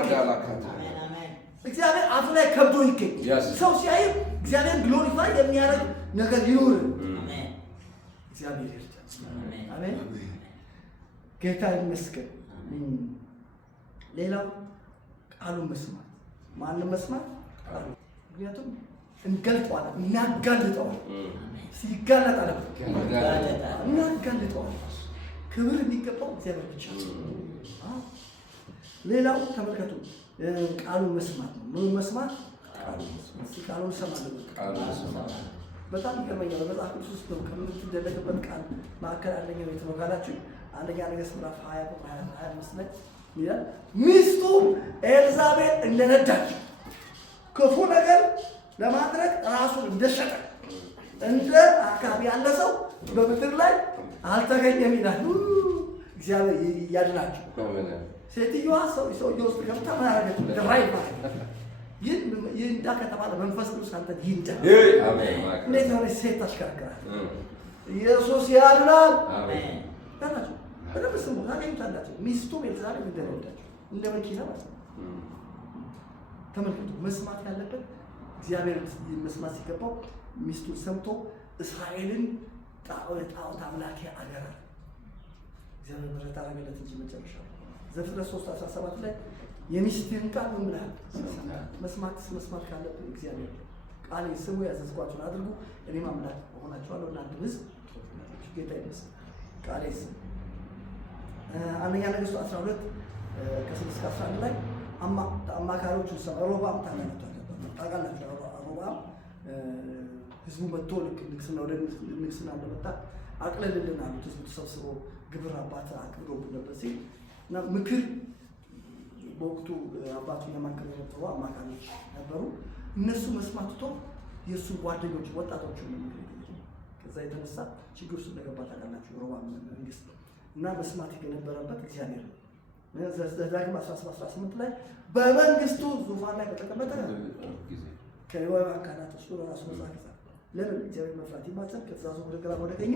እግዚአብሔር አፉ ላይ ከብዶ ይገኝ። ሰው ሲያይ እግዚአብሔር ግሎሪፋይ የሚያደርግ ነገር ይኑር። እግዚአብሔር ይርዳል። አሜን። ጌታ ይመስገን። ሌላው ቃሉን መስማት። ማንም መስማት ቃሉ ምክንያቱም እንገልጠዋለን፣ እናጋልጠዋለን። ሲጋለጣለን እናጋልጠዋለን። ክብር የሚገባው እግዚአብሔር ብቻ። ሌላው ተመልከቱ፣ ቃሉን መስማት ነው። ምን መስማት? ቃሉን እሰማለሁ። በጣም ይገርመኛል። በመጽሐፍ ቅዱስ ውስጥ ነው ከምትደለቅበት ቃል መካከል አንደኛው የት ነው ካላችሁ፣ አንደኛ ነገሥት ምዕራፍ 20 ቁጥር 25 ላይ ይላል ሚስቱ ኤልዛቤል እንደነዳች ክፉ ነገር ለማድረግ ራሱን እንደሸጠ እንደ አካባቢ ያለ ሰው በምድር ላይ አልተገኘም ይላል። እግዚአብሔር ያድናችሁ። ሴትዮዋ ሰውዬው ውስጥ ገብታ ማያረገች ድራይቭ ይንዳ ከተባለ መንፈስ ቅዱስ አንተ ይንዳ። እንዴት የሆነች ሴት ታሽከረክራል? ኢየሱስ ያድናል። ታናችሁ በደንብ ስሙ፣ ታገኙታላችሁ። ሚስቱም ኤልዛቤል እንደነዳች እንደ መኪና ማለት ነው። ተመልከቱ፣ መስማት ያለበት እግዚአብሔር መስማት ሲገባው ሚስቱን ሰምቶ እስራኤልን ጣዖት አምላኪ አገር እግዚአብሔር ምሕረት አደረገለት እንጂ መጨረሻ ዘፍጥረት 3:17 ላይ የሚስትህን ቃል ምን ብለሃል? መስማት ካለብህ እግዚአብሔር ቃሌን ስሙ፣ ያዘዝኳችሁን አድርጉ፣ እኔም አምላክ እሆናችኋለሁ፣ እናንተ ሕዝብ ትሆናላችሁ። ጌታ ይመስገን። ቃሌን ስሙ። አንደኛ ነገሥት 12:6-11 ላይ አማካሪዎቹን ሰማ። ሮብዓም ታውቃላችሁ። ሮብዓም ህዝቡ መጥቶ ልክ ንግስና ወደ ንግስና እንደመጣ አቅለልልን አሉት። ህዝቡ ተሰብስቦ ግብር አባት አክብሮብን ነበር ሲል እና ምክር በወቅቱ አባቱን ለማከል የነበሩ አማካሪዎች ነበሩ። እነሱ መስማት ትቶ የእሱ ጓደኞች ወጣቶቹ ምክር ከዛ የተነሳ ችግር ውስጥ እንደገባ ታውቃላችሁ። ሮብዓም መንግስት እና መስማት የነበረበት እግዚአብሔር ነው። ዘዳግም 17:18 ላይ በመንግስቱ ዙፋን ላይ በተቀመጠ ከሌዋውያን ካህናት እሱ ራሱ መጽሐፍ ይጻፍ። ለምን እግዚአብሔር መፍራት ይማጸን ከትእዛዙ ወደ ግራ ወደ ቀኝ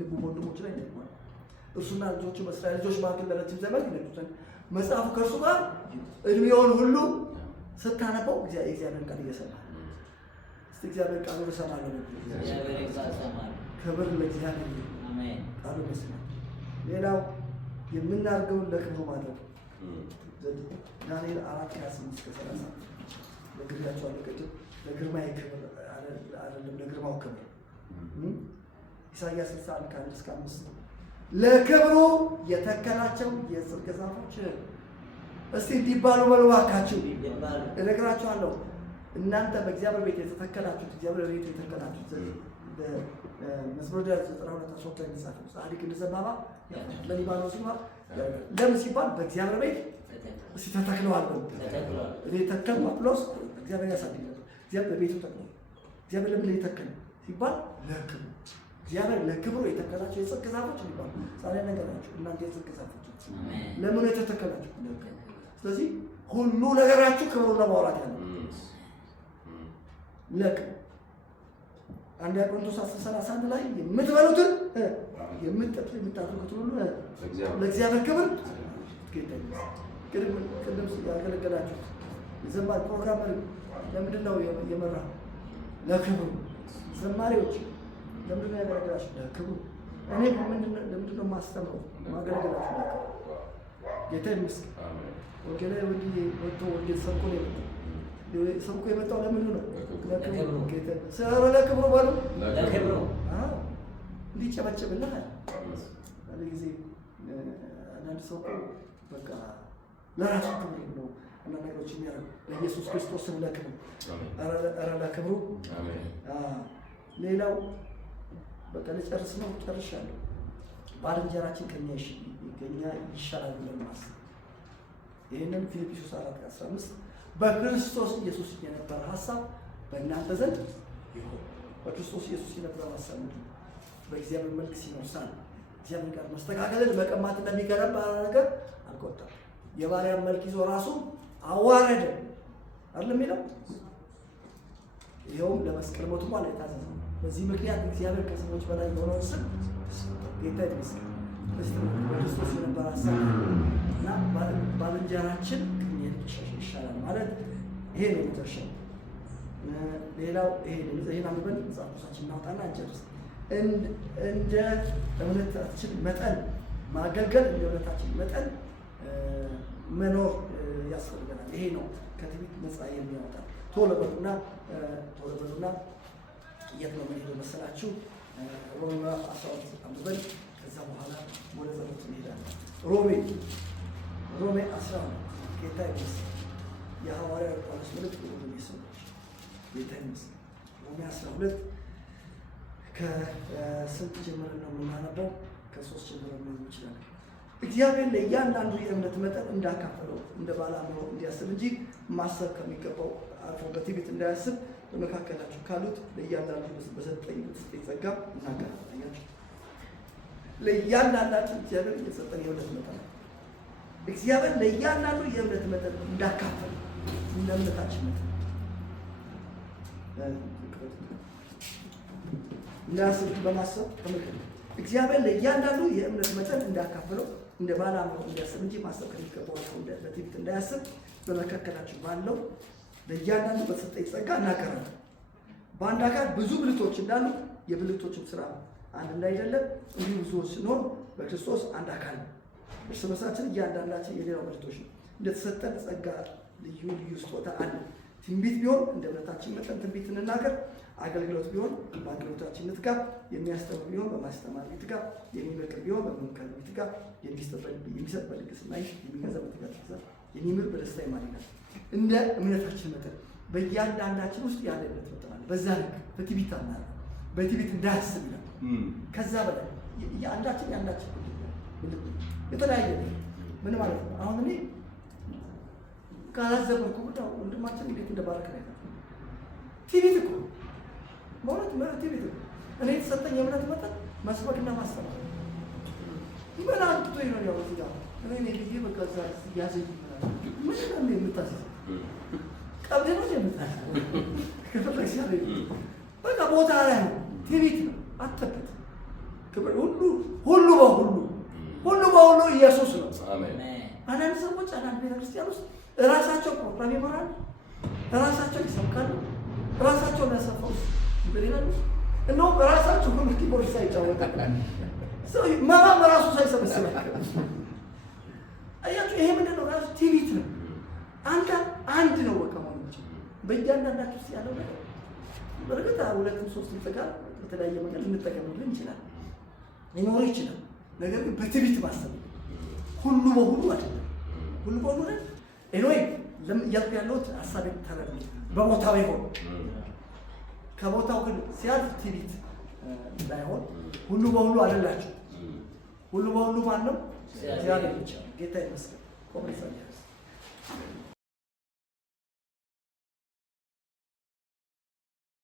ልቡ ወንድሞች ላይ እንዳይሆን እርሱና ልጆቹ በእስራኤል ልጆች መካከል ለረጅም ዘመን ይነግሩትን መጽሐፉ ከእርሱ ጋር እድሜውን ሁሉ ስታነበው የእግዚአብሔር ቃል እየሰማ እስቲ እግዚአብሔር ቃሉን እሰማለሁ። ክብር ለእግዚአብሔር። ቃሉን መስማት። ሌላው የምናደርገውን ለክብሩ ማድረግ። ዳንኤል 4:28-30 ለግርያቸዋለሁ ቅድም ለግርማዬ ክብር አይደለም ለግርማው ክብር። ኢሳይያስ 61:1-5 ለክብሩ የተከላቸው የጽድቅ ዛፎች እስቲ እንዲባሉ በሉ እባካችሁ እነግራችኋለሁ። እናንተ በእግዚአብሔር ቤት የተተከላችሁት እግዚአብሔር ቤት የተተከላችሁት መዝሙረ ዳዊት 92:13 ላይ ተጻፈ። ጻድቅ እንደ ዘንባባ በሊባኖስ ይኖራል። ለምን ሲባል በእግዚአብሔር ቤት እስቲ ተተክለዋል። እኔ ተተክለዋል ብሎስ እግዚአብሔር ያሳድጋል። እግዚአብሔር በቤቱ ተተክሏል። እግዚአብሔር ለምን የተተከለ ሲባል ለክብሩ። እግዚአብሔር ለክብሩ የተተከላቸው የጽድቅ ዛፎች ይባላሉ። ዛሬ ነገራችሁ እናንተ የጽድቅ ዛፎች ለምን የተተከላችሁ? ስለዚህ ሁሉ ነገራችሁ ክብሩን ለማውራት ያለው ለክብሩ። አንደኛ ቆሮንቶስ 10:31 ላይ የምትበሉትን የምትጠጡት የምታደርጉት ሁሉ ለእግዚአብሔር ክብር ቅድም ያገለገላችሁት የዘማሪ ፕሮግራም ለምንድን ነው የመራው? ለክብሩ። ዘማሪዎች ለምንድን ነው ያገለገላችሁ? ለክብሩ። እኔ ለምንድን ነው ማስተምረው ማገለገላችሁ? ለክብሩ። ጌታ ይመስገን። ወንጌላዊ ወንጌል ወጥቶ ወንጌል ሰብኮ ነው ሰብኮ የመጣው ለምንድን ነው? ለክብሩ። ጌታ ሰረ ለክብሩ ባሉ ለክብሩ እንዲጨበጭብልሃል። አንድ ጊዜ አንዳንድ ሰው በቃ ለራሱ ክብር ነው አንዳንድ ነገሮች የሚያደርጉ ለኢየሱስ ክርስቶስ ስም ለክብሩ። ኧረ ለክብሩ። ሌላው በቃ ልጨርስ ነው፣ ጨርሻለሁ። ባልንጀራችን ከኛ ይሻላል ብለን ማሰብ። ይህንን ፊልጵስዩስ 4:15 በክርስቶስ ኢየሱስ የነበረ ሀሳብ በእናንተ ዘንድ ይሁን። በክርስቶስ ኢየሱስ የነበረ ሀሳብ በእግዚአብሔር መልክ ሲኖር ሳለ እግዚአብሔር ጋር መስተካከልን መቀማት እንደሚገባ ነገር አልቆጠረም። የባሪያን መልክ ይዞ ራሱ አዋረደ አይደል የሚለው? ይኸውም ለመስቀል ሞቱ ማለት የታዘዘው። በዚህ ምክንያት እግዚአብሔር ከሰዎች በላይ የሆነውን ስም ጌታ ይመስገን በክርስቶስ የነበረ ሀሳብ እና ባልንጀራችን ይሻላል ማለት ይሄ ነው መጨረሻው። ሌላው ይሄን አንብበን መጽሐፍ ቅዱሳችን እናውጣና እንጨርስ። እንደ እምነታችን መጠን ማገልገል፣ እንደ እምነታችን መጠን መኖር ያስፈልገናል። ይሄ ነው ከትዕቢት ነፃ የሚያወጣ። ቶሎ በሉና የት ነው የምንሄደው መሰላችሁ? ሮሜ 12 አንብበን ከዛ በኋላ ወደ ጸሎት እንሄዳለን። ሮሜ 12 ጌታ ይመስገን። የሐዋርያው ጳውሎስ መልእክት ለሮሜ ሰዎች ጌታ ይመስገን። ሮሜ 12 ከስንት ጀምረን ነው የምናነበው? ከ3 ጀምረን ነው እንችላለን። እግዚአብሔር ለእያንዳንዱ የእምነት መጠን እንዳካፈለው እንደ ባለ አእምሮ እንዲያስብ እንጂ ማሰብ ከሚገባው አልፎ በትዕቢት እንዳያስብ በመካከላችሁ ካሉት ለእያንዳንዱ በሰጠኝ ጸጋ እናገራለሁ። ለእያንዳንዳችን እግዚአብሔር የሰጠን የእምነት መጠን እግዚአብሔር ለእያንዳንዱ የእምነት መጠን እንዳካፈለ እንደ እምነታችን መጠን እንዳያስብ በማሰብ ተመልከቱ። እግዚአብሔር ለእያንዳንዱ የእምነት መጠን እንዳካፈለው እንደ ባለ አእምሮ እንዲያስብ እንጂ ማሰብ ከሚገባው አልፎ በትዕቢት እንዳያስብ በመካከላችሁ ባለው ለእያንዳንዱ በተሰጠኝ ጸጋ እናገራለሁ። በአንድ አካል ብዙ ብልቶች እንዳሉ የብልቶችም ስራ አንድ እንዳይደለም እንዲሁ ብዙዎች ስንሆን በክርስቶስ አንድ አካል ነው። እርስ በርሳችን እያንዳንዳችን የሌላው ብልቶች ነው። እንደተሰጠን ጸጋ ልዩ ልዩ ስጦታ አለ። ትንቢት ቢሆን እንደ እምነታችን መጠን ትንቢት እንናገር። አገልግሎት ቢሆን በአገልግሎታችን ንትጋ። የሚያስተምር ቢሆን በማስተማር ንትጋ። የሚመክር ቢሆን በመምከር ንትጋ። የሚሰጥ በልግስና የሚገዛ በትጋት ይግዛ። የሚምር በደስታ ይማልዳል። እንደ እምነታችን መጠን በእያንዳንዳችን ውስጥ ያለ እምነት መጠን አለ። በዛ ልክ በትዕቢት አናለ በትዕቢት እንዳያስብ ይላል። ከዛ በላይ የአንዳችን የተለያየ ምን ማለት ነው? አሁን እኔ ካላዘበርኩ ብቻ ወንድማችን እንዴት እንደባረከ ነው። ትዕቢት እኮ ማለት ትዕቢት እኮ እኔ የተሰጠኝ የእምነት መጠን መስበክና ማስተማር ምን አንጥቶ ይሆን ያው እዚህ ጋር እኔ ልዬ በቃ እዛ ያዘኝ ምን ነው የምታስበው? ቀብድ ነው የምታስበው? ከፈለግሽ ያለ በቃ ቦታ ላይ ነው። ትዕቢት ነው አትተበት። ክብር ሁሉ በሁሉ ኢየሱስ ነው። አሜን። አንዳንድ ሰዎች አንዳንድ ቤተክርስቲያን ውስጥ ራሳቸው ፕሮግራም ይመራሉ፣ ራሳቸው ይሰብካሉ፣ ራሳቸው ያሰፋው ይበላሉ። እንደው ራሳቸው ሁሉ ኪቦርድ ሳይጫወቱ ሰው ማማ ራሱ ሳይሰበስብ አያችሁ። ይሄ ምንድን ነው? ራሱ ትዕቢት ነው። አንድ ነው በቃ ማለት ነው። በእያንዳንዳችሁ ውስጥ ያለው ነገር በርግጥ ሁለትም ሶስትም ተጋር በተለያየ መንገድ ልንጠቀምልን ይችላል ሊኖር ይችላል። ነገር ግን በትዕቢት ማሰብ ሁሉ በሁሉ አይደለም። ሁሉ በሁሉ አይደለም። ኤኖይ እያልኩ ያለሁት ሀሳቤ ተረዱ በቦታው ይሆን ከቦታው ግን ሲያልፍ ትዕቢት እንዳይሆን ሁሉ በሁሉ አይደላችሁ። ሁሉ በሁሉ ማን ነው? እግዚአብሔር ብቻ። ጌታ ይመስገን።